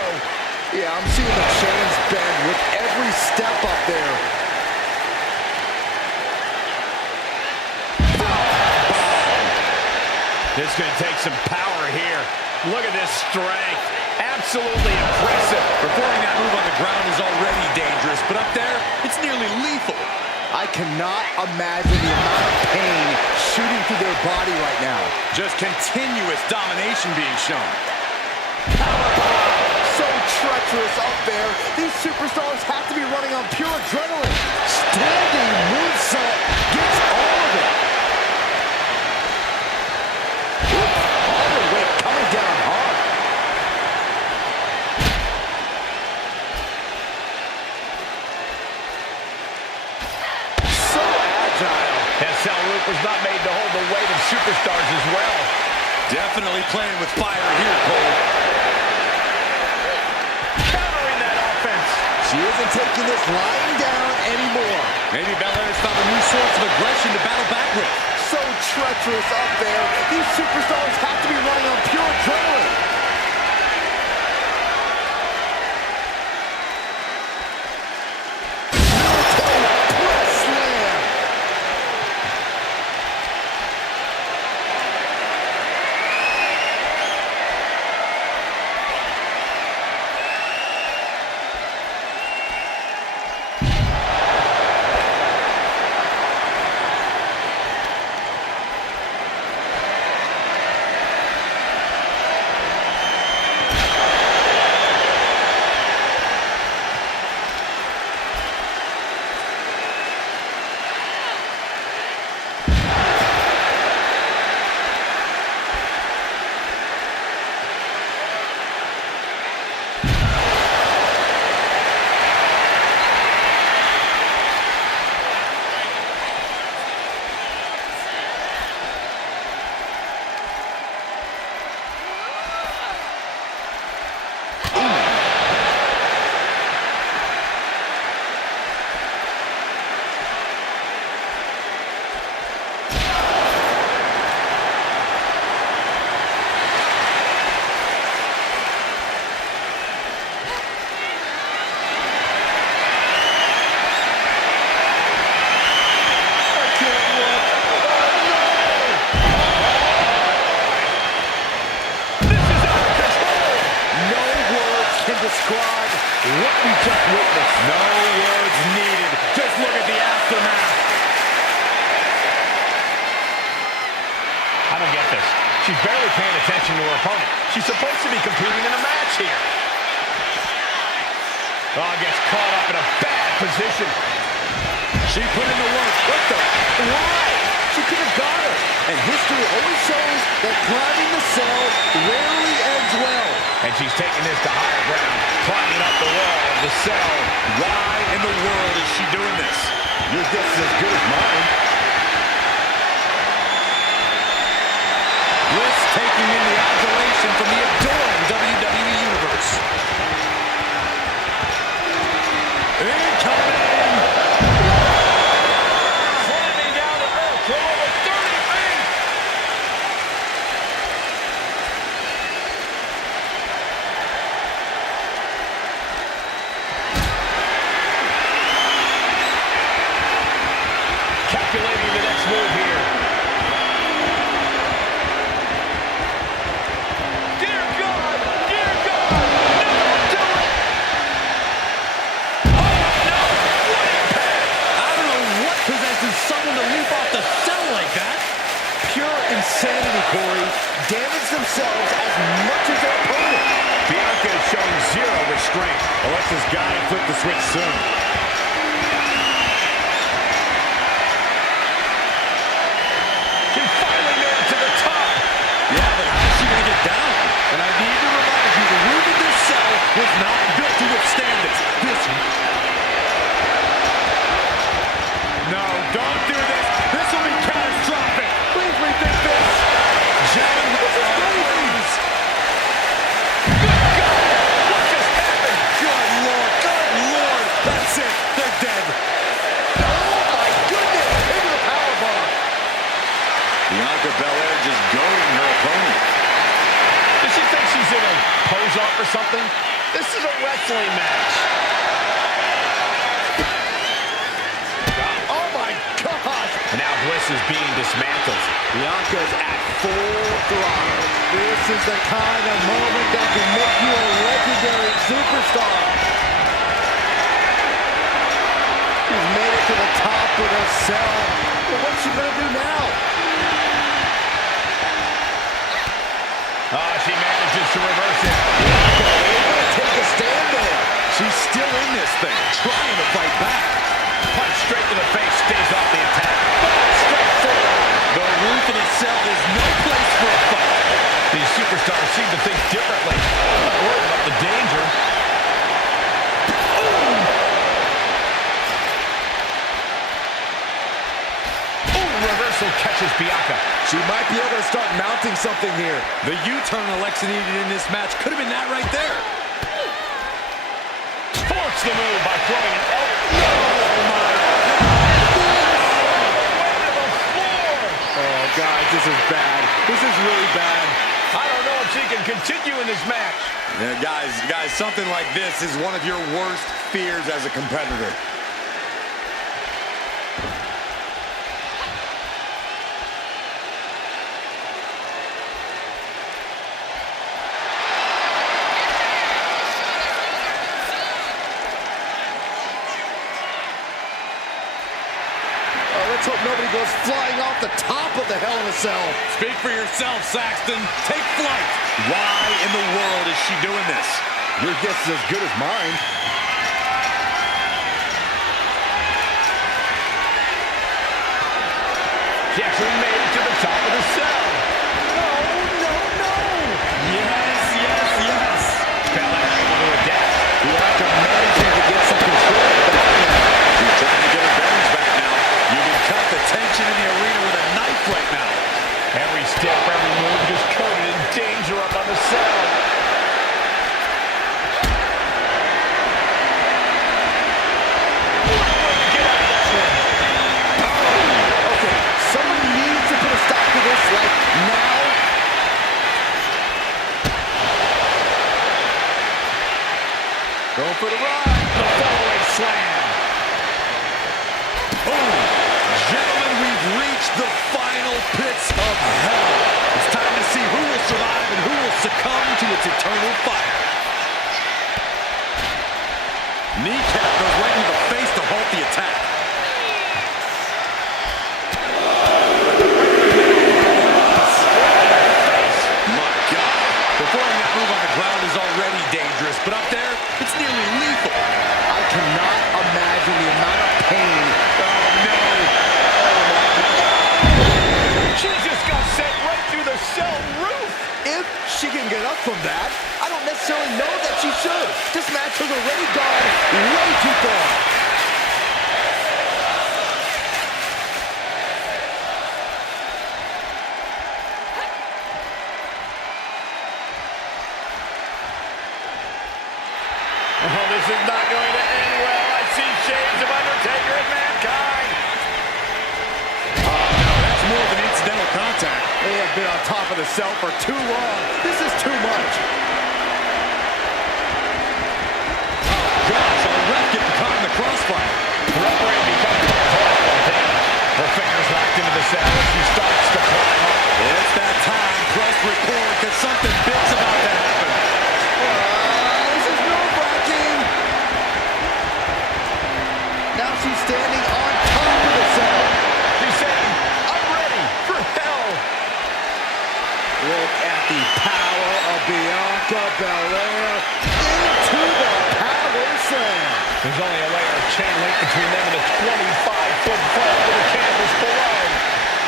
Yeah, I'm seeing the chains bend with every step up there. it's going to take some power here. Look at this strength. Absolutely impressive. Performing that move on the ground is already dangerous, but up there, it's nearly lethal. I cannot imagine the amount of pain shooting through their body right now. Just continuous domination being shown. So treacherous up there. These superstars have to be running on pure adrenaline. Standing moonsault gets all of it. All the weight coming down hard. So agile. And Luke was not made to hold the weight of superstars as well. Definitely playing with fire here, Cole. Countering that offense. She isn't taking this lying down anymore. Maybe Belair's found a new source of aggression to battle back with. So treacherous up there. These superstars have to be running on pure adrenaline. Press slam. Describe what we just witnessed. No words needed. Just look at the aftermath. I don't get this. She's barely paying attention to her opponent. She's supposed to be competing in a match here. Oh, gets caught up in a bad position. She put in the work. What the? Why? She could have got her. And history always shows that climbing the cell rarely ends well. And she's taking this to higher ground, climbing up the wall of the cell. Why in the world is she doing this? Your guess is as good as mine. Bliss taking in the adulation from the adoring WWE Universe. Incoming! Slamming down to earth for over 30 feet. Calculating the next move here. Dear God! Dear God! No, do it! Oh, no! What impact! I don't know what possesses someone to leap off the cell like that. Pure insanity, Corey. Damage themselves as much as their opponent. Bianca is showing zero restraint. Alexa's got to flip the switch soon. She finally made it to the top. Yeah, but how is she going to get down? And I need to remind you, the room in this cell was not built to withstand this. No, don't do this. This will be catastrophic. Please rethink this. Jen, This is crazy. What just happened? Good Lord, that's it. They're dead. Oh my goodness. Into the powerbomb. Bianca Belair just goading her opponent. Does she think she's in a pose-off or something? This is a wrestling match. Oh my God. And now Bliss is being dismantled. Bianca's at full throttle. This is the kind of moment that can make you a legendary superstar. She's made it to the top of the cell. But what's she gonna do now? She manages to reverse it. Bianca able to take a stand there. She's still in this thing, trying to fight back. Punch straight to the face, stays off the attack. Straight forward. The roof in itself is no place for a fight. These superstars seem to think differently. I'm not worried about the danger. Reversal catches Bianca. She might be able to start mounting something here. The U-turn Alexa needed in this match could have been that right there. Force the move by throwing an elbow. Oh, guys, this is bad. This is really bad. I don't know if she can continue in this match. Yeah, guys, something like this is one of your worst fears as a competitor. Let's hope nobody goes flying off the top of the Hell in a Cell. Speak for yourself, Saxton. Take flight. Why in the world is she doing this? Your guess is as good as mine. She actually made it to the top of the cell. No. Yes. Bella able to adapt. Bianca managing to get some control back now. She's trying to get her bearings back now. You can cut the tension in the arena with a knife right now. Every step, every move just coated in danger up on the cell. Okay, someone needs to put a stop to this, like, now. Going for the ride. The fallaway slam. Boom. Gentlemen, we've reached the final pits of hell. It's time to see who will survive and who will succumb to its eternal fire. Kneecap goes right into the face to halt the attack. My God. Performing that move on the ground is already dangerous, but up there, it's nearly lethal. I cannot imagine the amount of pain. Oh, no. She just got sent right through the cell roof. If she can get up from that, I don't necessarily know that she should. This match has already gone way too far. Oh, this is not going to end well. I see shades of Undertaker and Mankind. That's more than incidental contact. They have been on top of the cell for too long. This is too much. Gosh, our ref getting caught in the crossfire. The referee becomes collateral damage. Her fingers locked into the cell as she starts to climb up. It's that time. Press record because something big's about to happen. This is nerve-wracking. Now she's standing on top of the cell. She's saying, I'm ready for hell. Look at the power of Bianca Belair into the power slam. There's only a layer of chain link between them and a 25-foot fall to the canvas below.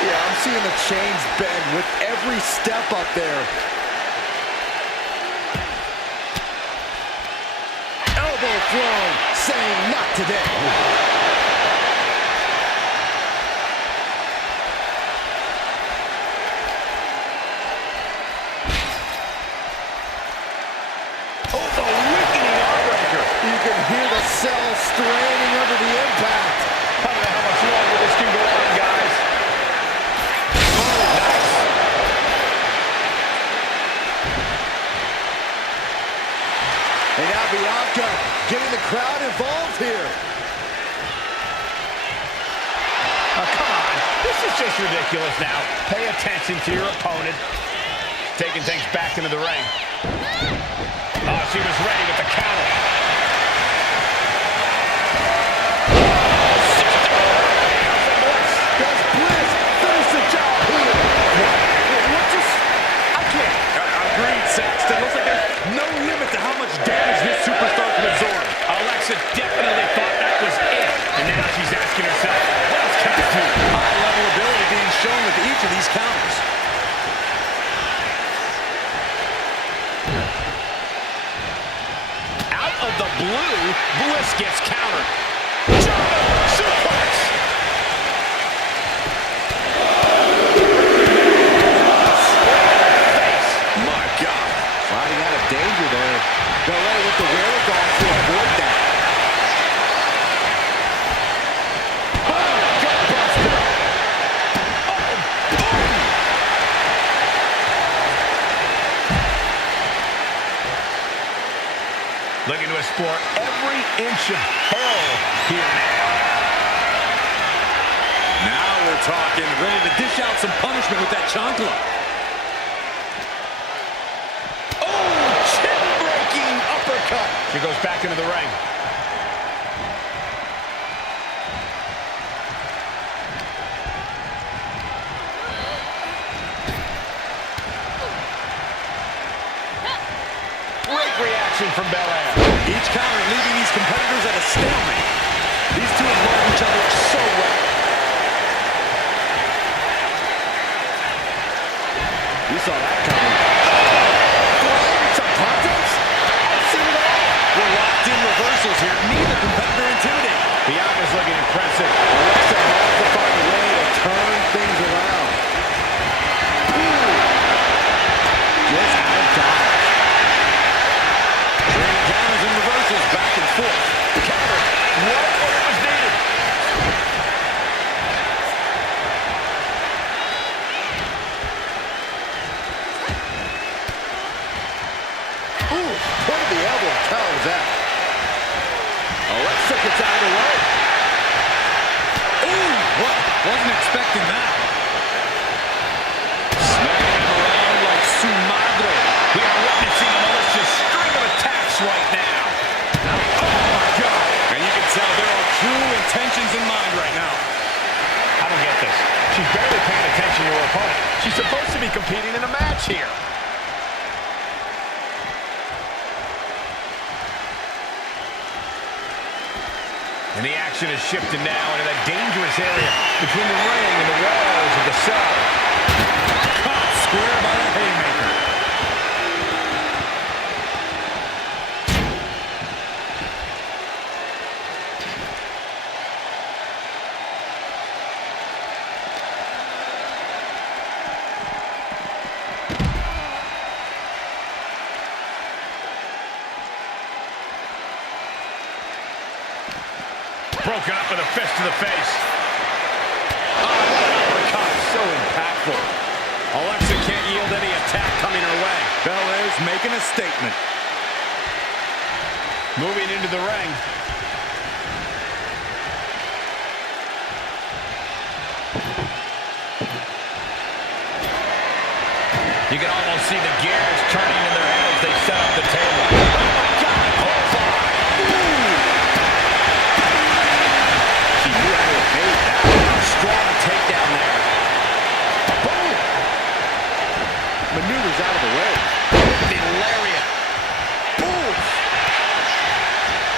Yeah, I'm seeing the chains bend with every step up there. Elbow thrown, saying not today. Oh, the weakening armbreaker. You can hear the cell straining under the impact. I don't know how much longer this can go on, guys. Oh, nice. And now Bianca getting the crowd involved here. Oh, come on. This is is just ridiculous now. Pay attention to your opponent. Taking things back into the ring. Oh, she was ready with the counter. Does Bliss finish the job here? What just... I can't. Agreed, Saxton. Looks like there's no limit to how much damage this superstar can absorb. Alexa definitely thought that was it. And now she's asking herself, what else can I do? High-level ability being shown with each of these counters. Out of the blue, Bliss gets countered. German suplex. My God. Fighting out of danger there. Belair with the wherewithal to avoid that. Looking to explore every inch of hell here now. Now we're talking. Ready to dish out some punishment with that chancla. Oh, chin-breaking uppercut. She goes back into the ring. Great reaction from Belair. Each counter leaving these competitors at a stalemate. These two have learned each other so well. You saw that coming. Some context? I've seen it all. We're locked in reversals here. Neither competitor intimidating. Bianca's looking impressive. Alexa has to find a way to turn things around. Ooh. Just out of dodge. Trading counters and reversals back and forth. Counter. Right where it was needed. Ooh, point of the elbow counters that. Alexa gets out of the way. Ooh, what? Wasn't expecting that. Smacking him around like su madre. We are witnessing a malicious string of attacks right now. Oh, my God. And you can tell there are true intentions in mind right now. I don't get this. She's barely paying attention to her opponent. She's supposed to be competing in a match here. And the action is shifted now into that dangerous area between the ring and the walls of the cell. Caught square by the haymaker. Broken up with a fist to the face. Oh, what an uppercut. So impactful. Alexa can't yield any attack coming her way. Belair's making a statement. Moving into the ring. You can almost see the gears turning in their head as they set up the table. Oh, my God. Oh, She knew how to evade that. Strong takedown there. Boom! Maneuvers out of the way. The lariat. Boom!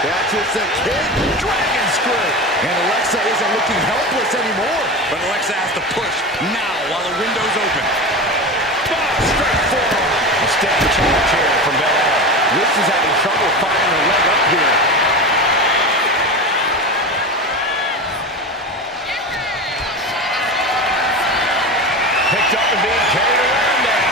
That's just a kick. Dragon screw. And Alexa isn't looking helpless anymore. But Alexa has to push now while the window's open. Straight forward. A steady charge here from Belair. Bliss is having trouble finding her leg up here. Picked up and being carried around now.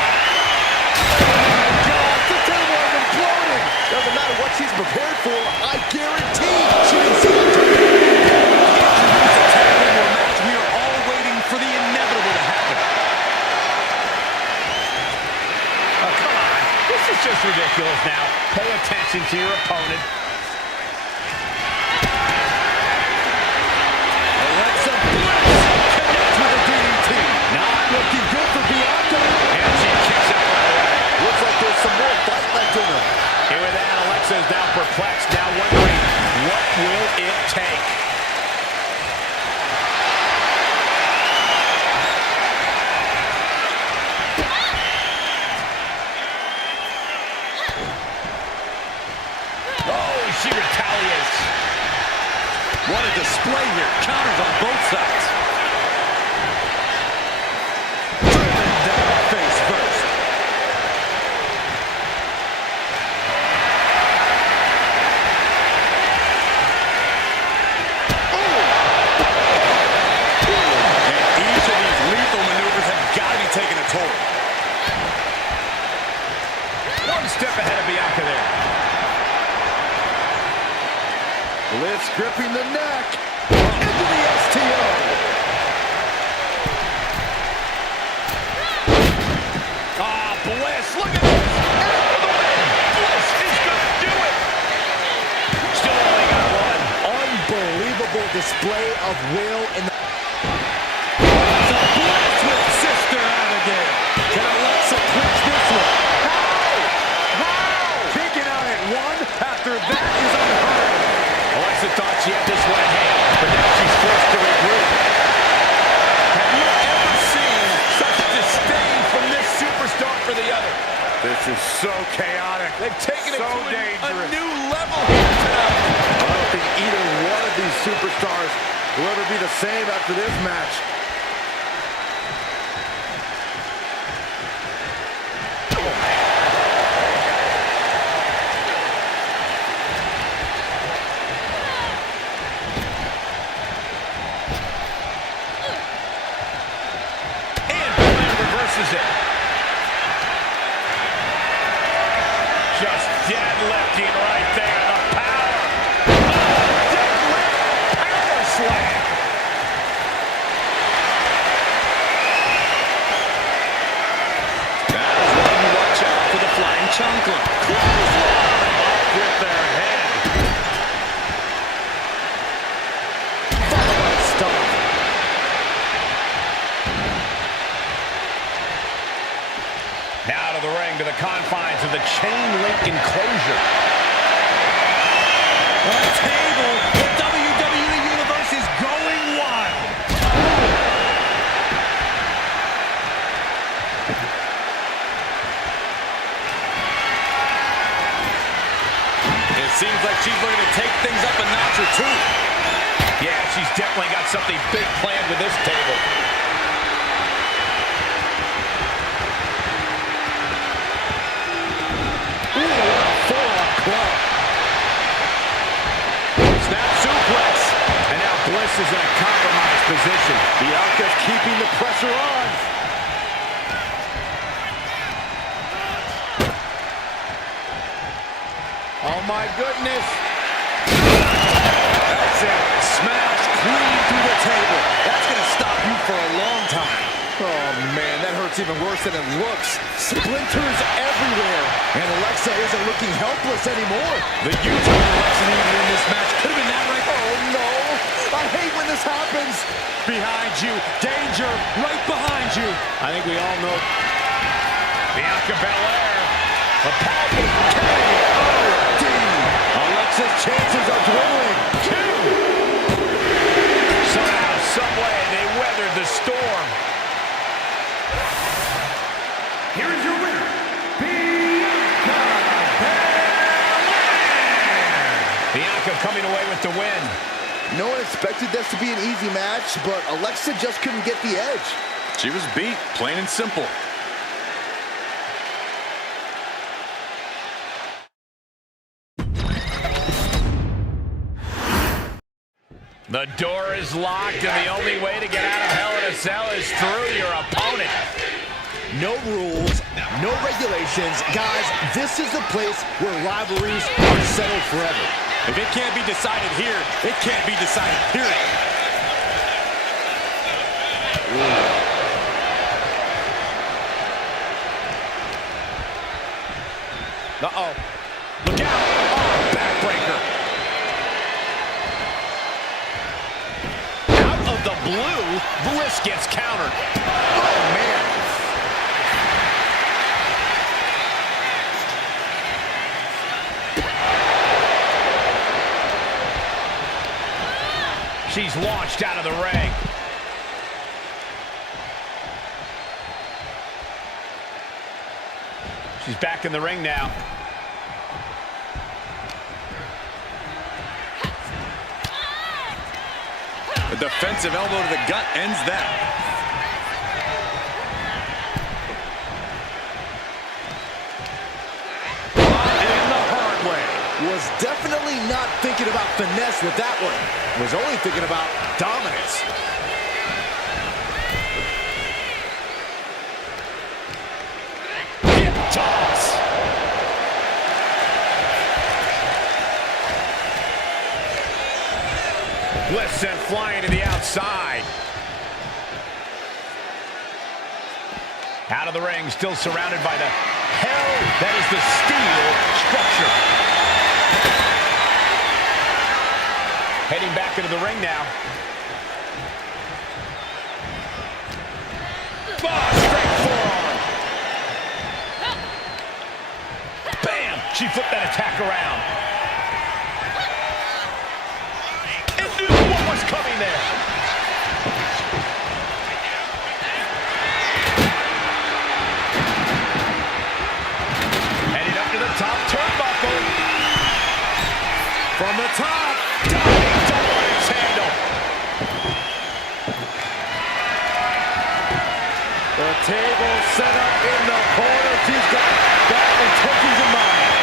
God, the table has imploded. Doesn't matter what she's prepared for. I guarantee she didn't see it coming. It's a tag-over match. We are all waiting for the inevitable to happen. Oh, come on. This is just ridiculous now. Pay attention to your opponent. Alexa Bliss connects with a DDT. take. Oh, she retaliates. What a display here. Counters on both sides. Driven down face first. Taking a toll. One step ahead of Bianca there. Bliss gripping the neck. Into the STO. Ah, Bliss, look at this. And for the win. Bliss is going to do it. Still only got one. Unbelievable display of will in the... Can Alexa clinch this one? How? Kicking out at one after that is unheard of. Alexa thought she had this one in hand, but now she's forced to regroup. Have you ever seen such disdain from this superstar for the other? This is so chaotic. They've taken it so to dangerous. a new level here tonight. I don't think either one of these superstars will ever be the same after this match. It. Just deadlifting right there. The power. Deadlift power slam. That is one you watch out for the flying chunkler. Clothesline off with their head. Followed by a stomp. Now to the ring, to the confines of the chain link enclosure. On the table, the WWE Universe is going wild. It seems like she's looking to take things up a notch or two. Yeah, she's definitely got something big planned with this table. Snap suplex. And now Bliss is in a compromised position. Bianca's keeping the pressure on. Oh my goodness. That's it. Smash clean through the table. That's going to stop you for a long time. Oh man, that hurts even worse than it looks. Splinters everywhere. And Alexa isn't looking helpless anymore. The U-turn Alexa needed in this match could have been that right. Oh no. I hate when this happens. Behind you. Danger right behind you. I think we all know. Bianca Belair. A powerful K.O.D. Alexa's chances are dwindling. Somehow, some way, they weathered the storm. Here is your winner, Bianca Belair. Bianca coming away with the win. No one expected this to be an easy match, but Alexa just couldn't get the edge. She was beat, plain and simple. The door is locked, and the only way to get out of Hell in a Cell is through your opponent. No rules, no regulations. Guys, this is the place where rivalries are settled forever. If it can't be decided here, it can't be decided, period. Uh-oh. Look out. Oh, backbreaker. Out of the blue, Bliss gets countered. Oh, man. She's launched out of the ring. She's back in the ring now. A defensive elbow to the gut ends that. Was definitely not thinking about finesse with that one. Was only thinking about dominance. Hip toss. Bliss sent flying to the outside. Out of the ring, still surrounded by the hell that is the steel structure. Heading back into the ring now. Oh, straight forearm. Bam! She flipped that attack around. And knew what was coming there. Heading up to the top turnbuckle. From the top. The table set up in the corner. She's got that intentions in mind.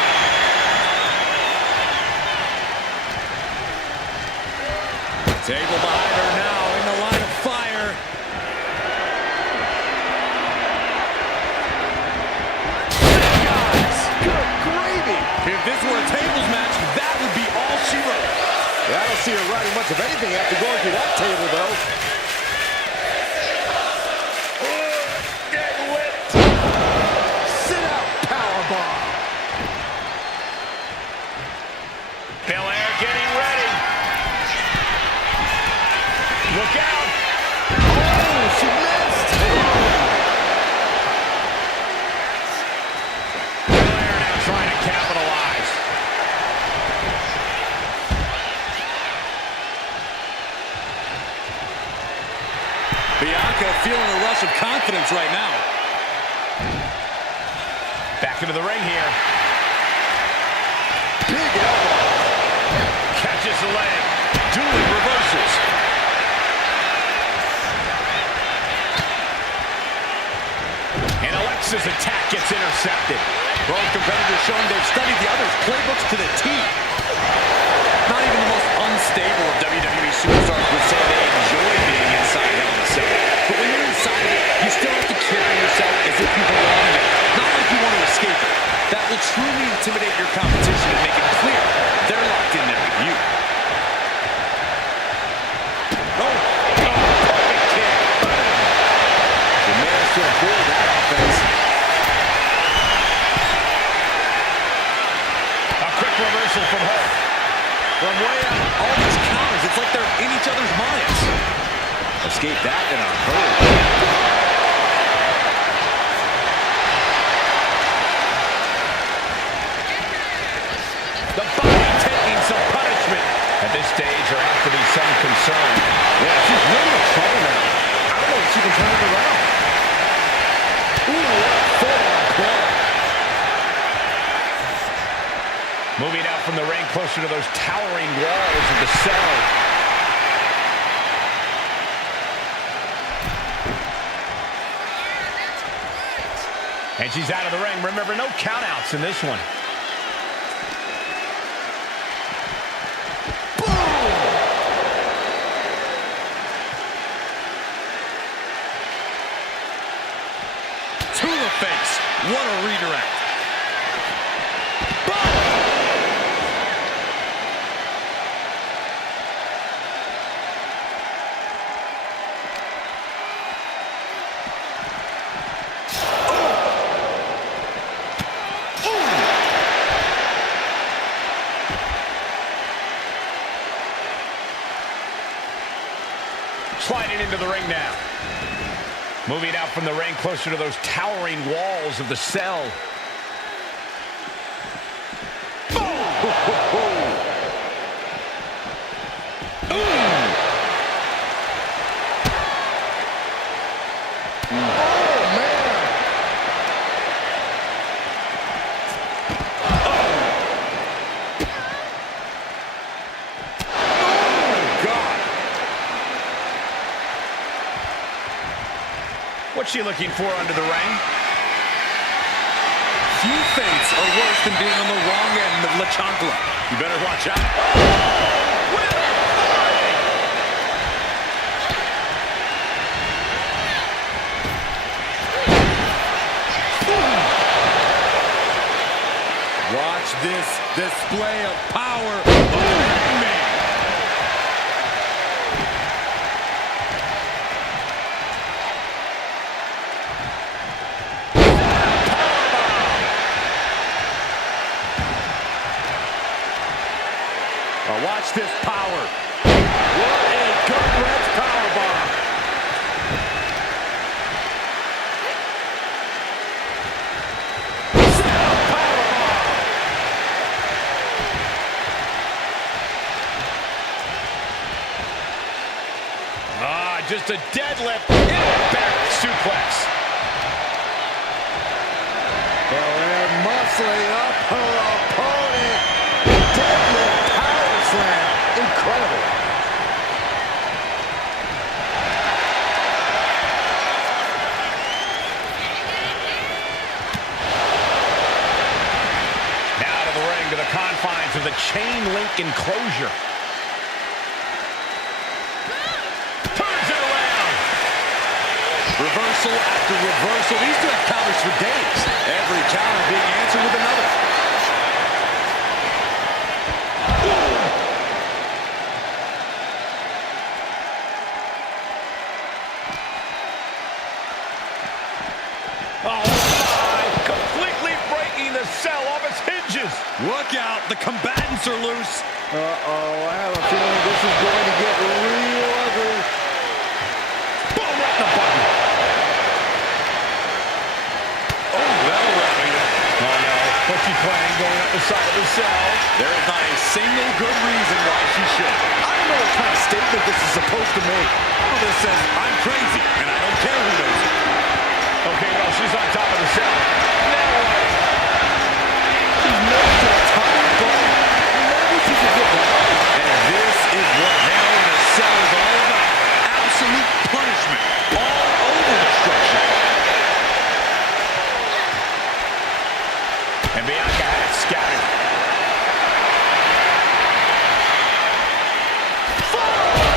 Table behind her now in the line of fire. Guys, good gravy. If this were a tables match, that would be all she wrote. Yeah, I don't see her writing much of anything after going through that table, though. Belair getting ready. Look out. Oh, she missed. Belair now trying to capitalize. Bianca feeling a rush of confidence right now. Back into the ring here. Big elbow. Catches the leg. Dueling reversals. And Alexa's attack gets intercepted. Both competitors showing they've studied the other's playbooks to the T. Not even the most unstable of WWE superstars would say they enjoy being inside Hell in a Cell. But when you're inside it, you still have to carry yourself as if you belong there. Not like you want to escape it. That will truly intimidate your competition and make it clear they're locked in there with you. Perfect kick. The managed to avoid that offense. A quick reversal from her. From way out, all these counters, it's like they're in each other's minds. Escape that in a hurry. The body taking some punishment. At this stage, there has to be some concern. Yeah, she's really in trouble now. I don't know if she can turn it around. Ooh, forearm club. Moving out from the ring closer to those towering walls of the cell. And she's out of the ring. Remember, no countouts in this one. To the face. What a redirect. Sliding into the ring now. Moving out from the ring closer to those towering walls of the cell. Oh, man. What's she looking for under the ring? Few fates are worse than being on the wrong end of La Chancla. You better watch out. Watch this display of power. Oh, man. Watch this power. What a gut-wrench powerbomb. Just a deadlift and a back suplex. Well, they're muscling up her opponent. Deadlift power slam. Incredible. Now to the ring, to the confines of the chain link enclosure. Reversal after reversal. These two have counters for days. Every counter being answered with another. Oh my! Completely breaking the cell off its hinges. Look out, the combatants are loose. Uh-oh, I have a feeling this is going to get real ugly. Boom, right in the button. What's she planning going up the side of the cell? There is not a single good reason why she should. I don't know what kind of statement this is supposed to make. All this says, I'm crazy, and I don't care who knows it. Okay, well, she's on top of the cell. Now what? She's never to the top of the ball. Maybe she should get one. And this is what Hell in a Cell is all about. Absolute punishment all over the structure. And Bianca had it scattered.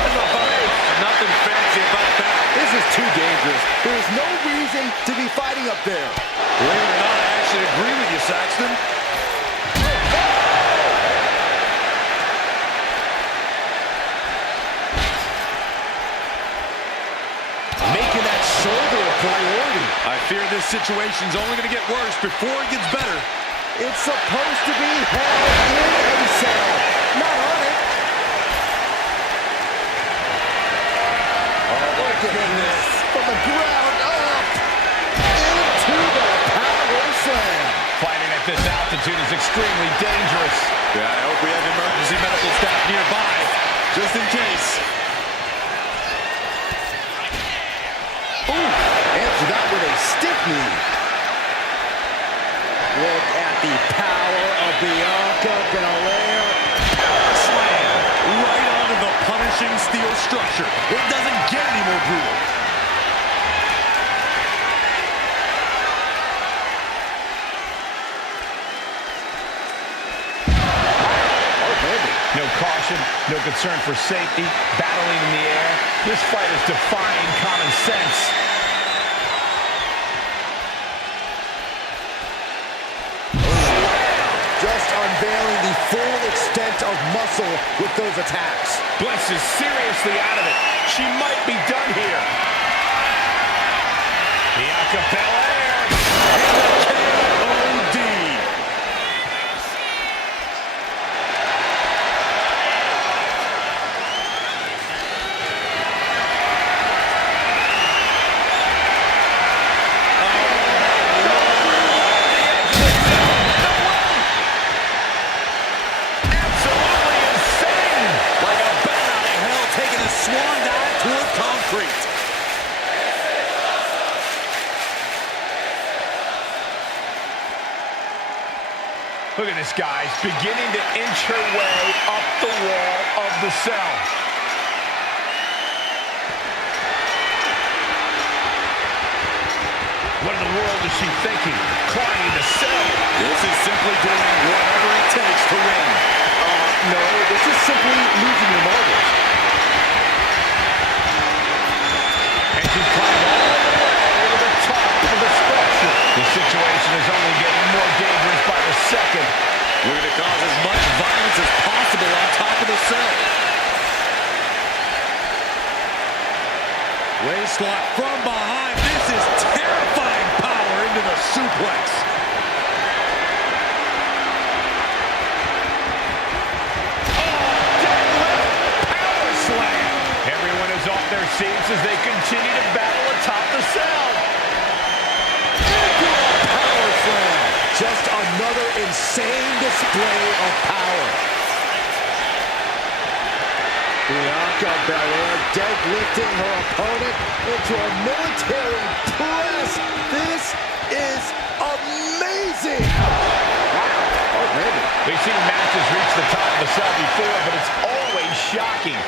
In the face. Nothing fancy about that. This is too dangerous. There is no reason to be fighting up there. Believe it or not, I actually agree with you, Saxton. Making that shoulder a priority. I fear this situation's only going to get worse before it gets better. It's supposed to be Hell in a Cell, not on it. Oh, look at this. From the ground up into the power slam. Fighting at this altitude is extremely dangerous. Yeah, I hope we have emergency medical staff nearby, just in case. Ooh, answer that with a stiff knee. Look at the power of Bianca Belair. Power slam right onto the punishing steel structure. It doesn't get any more brutal. No caution, no concern for safety, battling in the air. This fight is defying common sense. Just unveiling the full extent of muscle with those attacks. Bliss is seriously out of it. She might be done here. Bianca Belair. KOD. Absolutely insane. Like a bat out of hell taking a swan dive toward concrete. Look at this, guys. Beginning to inch her way up the wall of the cell. What in the world is she thinking? Climbing the cell. This is simply doing whatever it takes to win. No, this is simply losing your marbles. And she's climbing all the way to the top of the structure. The situation is only getting more dangerous by the second. We're going to cause as much violence as possible on top of the cell. Waist lock from behind. This is terrifying power into the suplex. Everyone is off their seats as they continue to battle atop the cell. Power slam. Just another insane display of power. Bianca Belair deadlifting her opponent into a military press. This is amazing. Oh, maybe. We've seen matches reach the top of the cell before, but it's always shocking.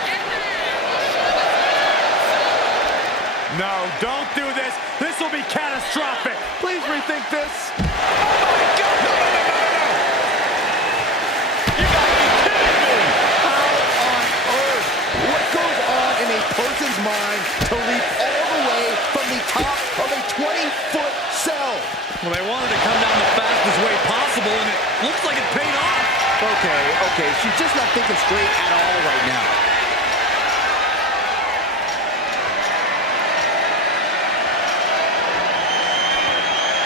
No, don't do this. This will be catastrophic. Please rethink this. Oh, my God. No. You gotta be kidding me. How on earth? What goes on in a person's mind to leap all the way from the top of a 20-foot cell? Well, they wanted to come down the fastest way possible, and it looks like it paid off. Okay. She's just not thinking straight at all right now.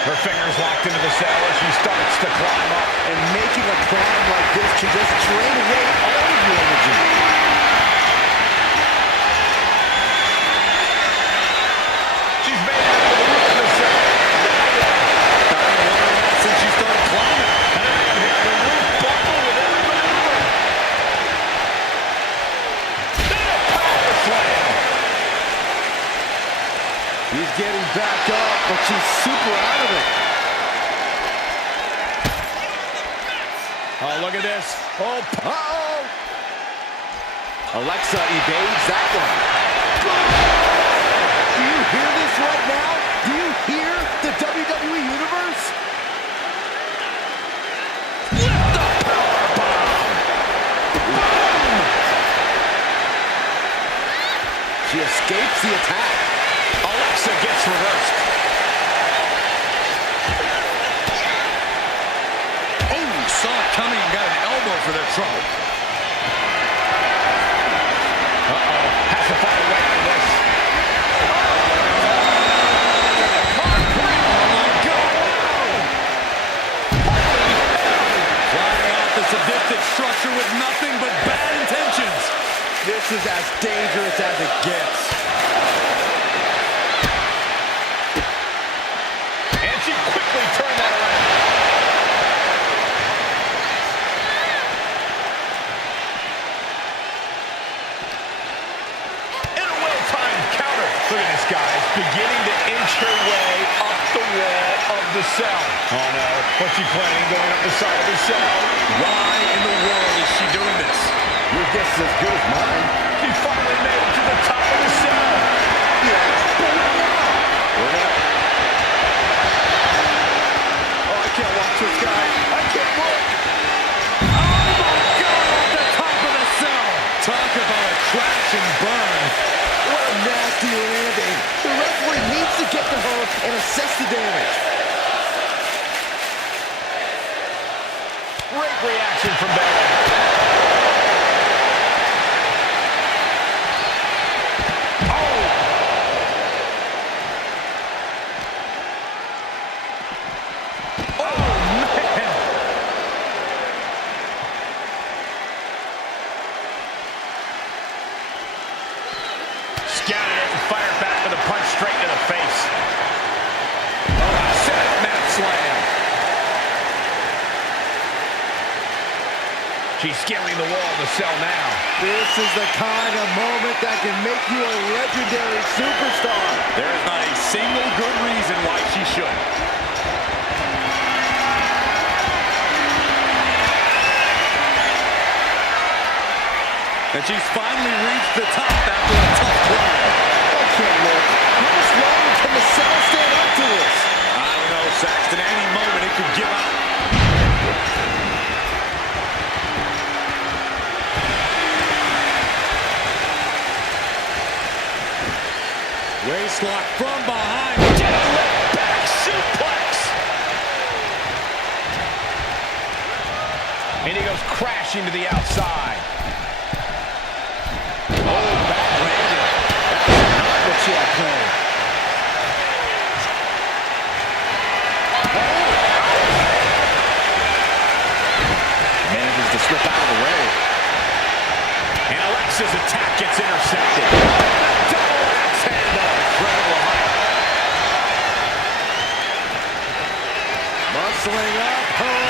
Her fingers locked into the cell as she starts to climb up. And making a climb like this can just drain away all of your energy. She's made it to the roof of the cell. Since she started climbing. The roof buckle with every maneuver. Then a power slam. He's getting back up, but she's super out of it. Oh, look at this. Oh, Uh-oh. Alexa evades that one. Do you hear this right now? Do you hear the WWE Universe? lift the power bomb. Boom. She escapes the attack. Alexa gets reversed. Oh, saw it coming and got an elbow for their trouble. Has to find a way out of this. Flying off the sadistic structure with nothing but bad intentions. This is as dangerous as it gets. And she quickly turned that around. In a well-timed counter. Look at this, guys. Beginning to inch her way up the wall of the cell. Oh, no. What's she planning going up the side of the cell? Why in the world is she doing this? Your guess is as good as mine. She finally made it to the top of the cell. Yeah, but what now? What now? Oh, I can't watch this guy. I can't look. Oh my God, at the top of the cell. Talk about a crash and burn. What a nasty landing. The referee needs to get to her and assess the damage. Great reaction from Belair. Scouted it and fired back with a punch straight to the face. Set mat slam. She's scaling the wall of the cell now. This is the kind of moment that can make you a legendary superstar. There is not a single good reason why she should. And she's finally reached the top after a tough climb. Okay, look. How much longer can the cell stand up to this? I don't know, Saxton. Any moment it could give out. Waistlock from behind. Deadlift back suplex. And he goes crashing to the outside. Oh, back landing. That's not what she had planned. Manages to slip out of the way. And Alexa's attack gets intercepted. Double axe handle. Incredible height. Muscling up her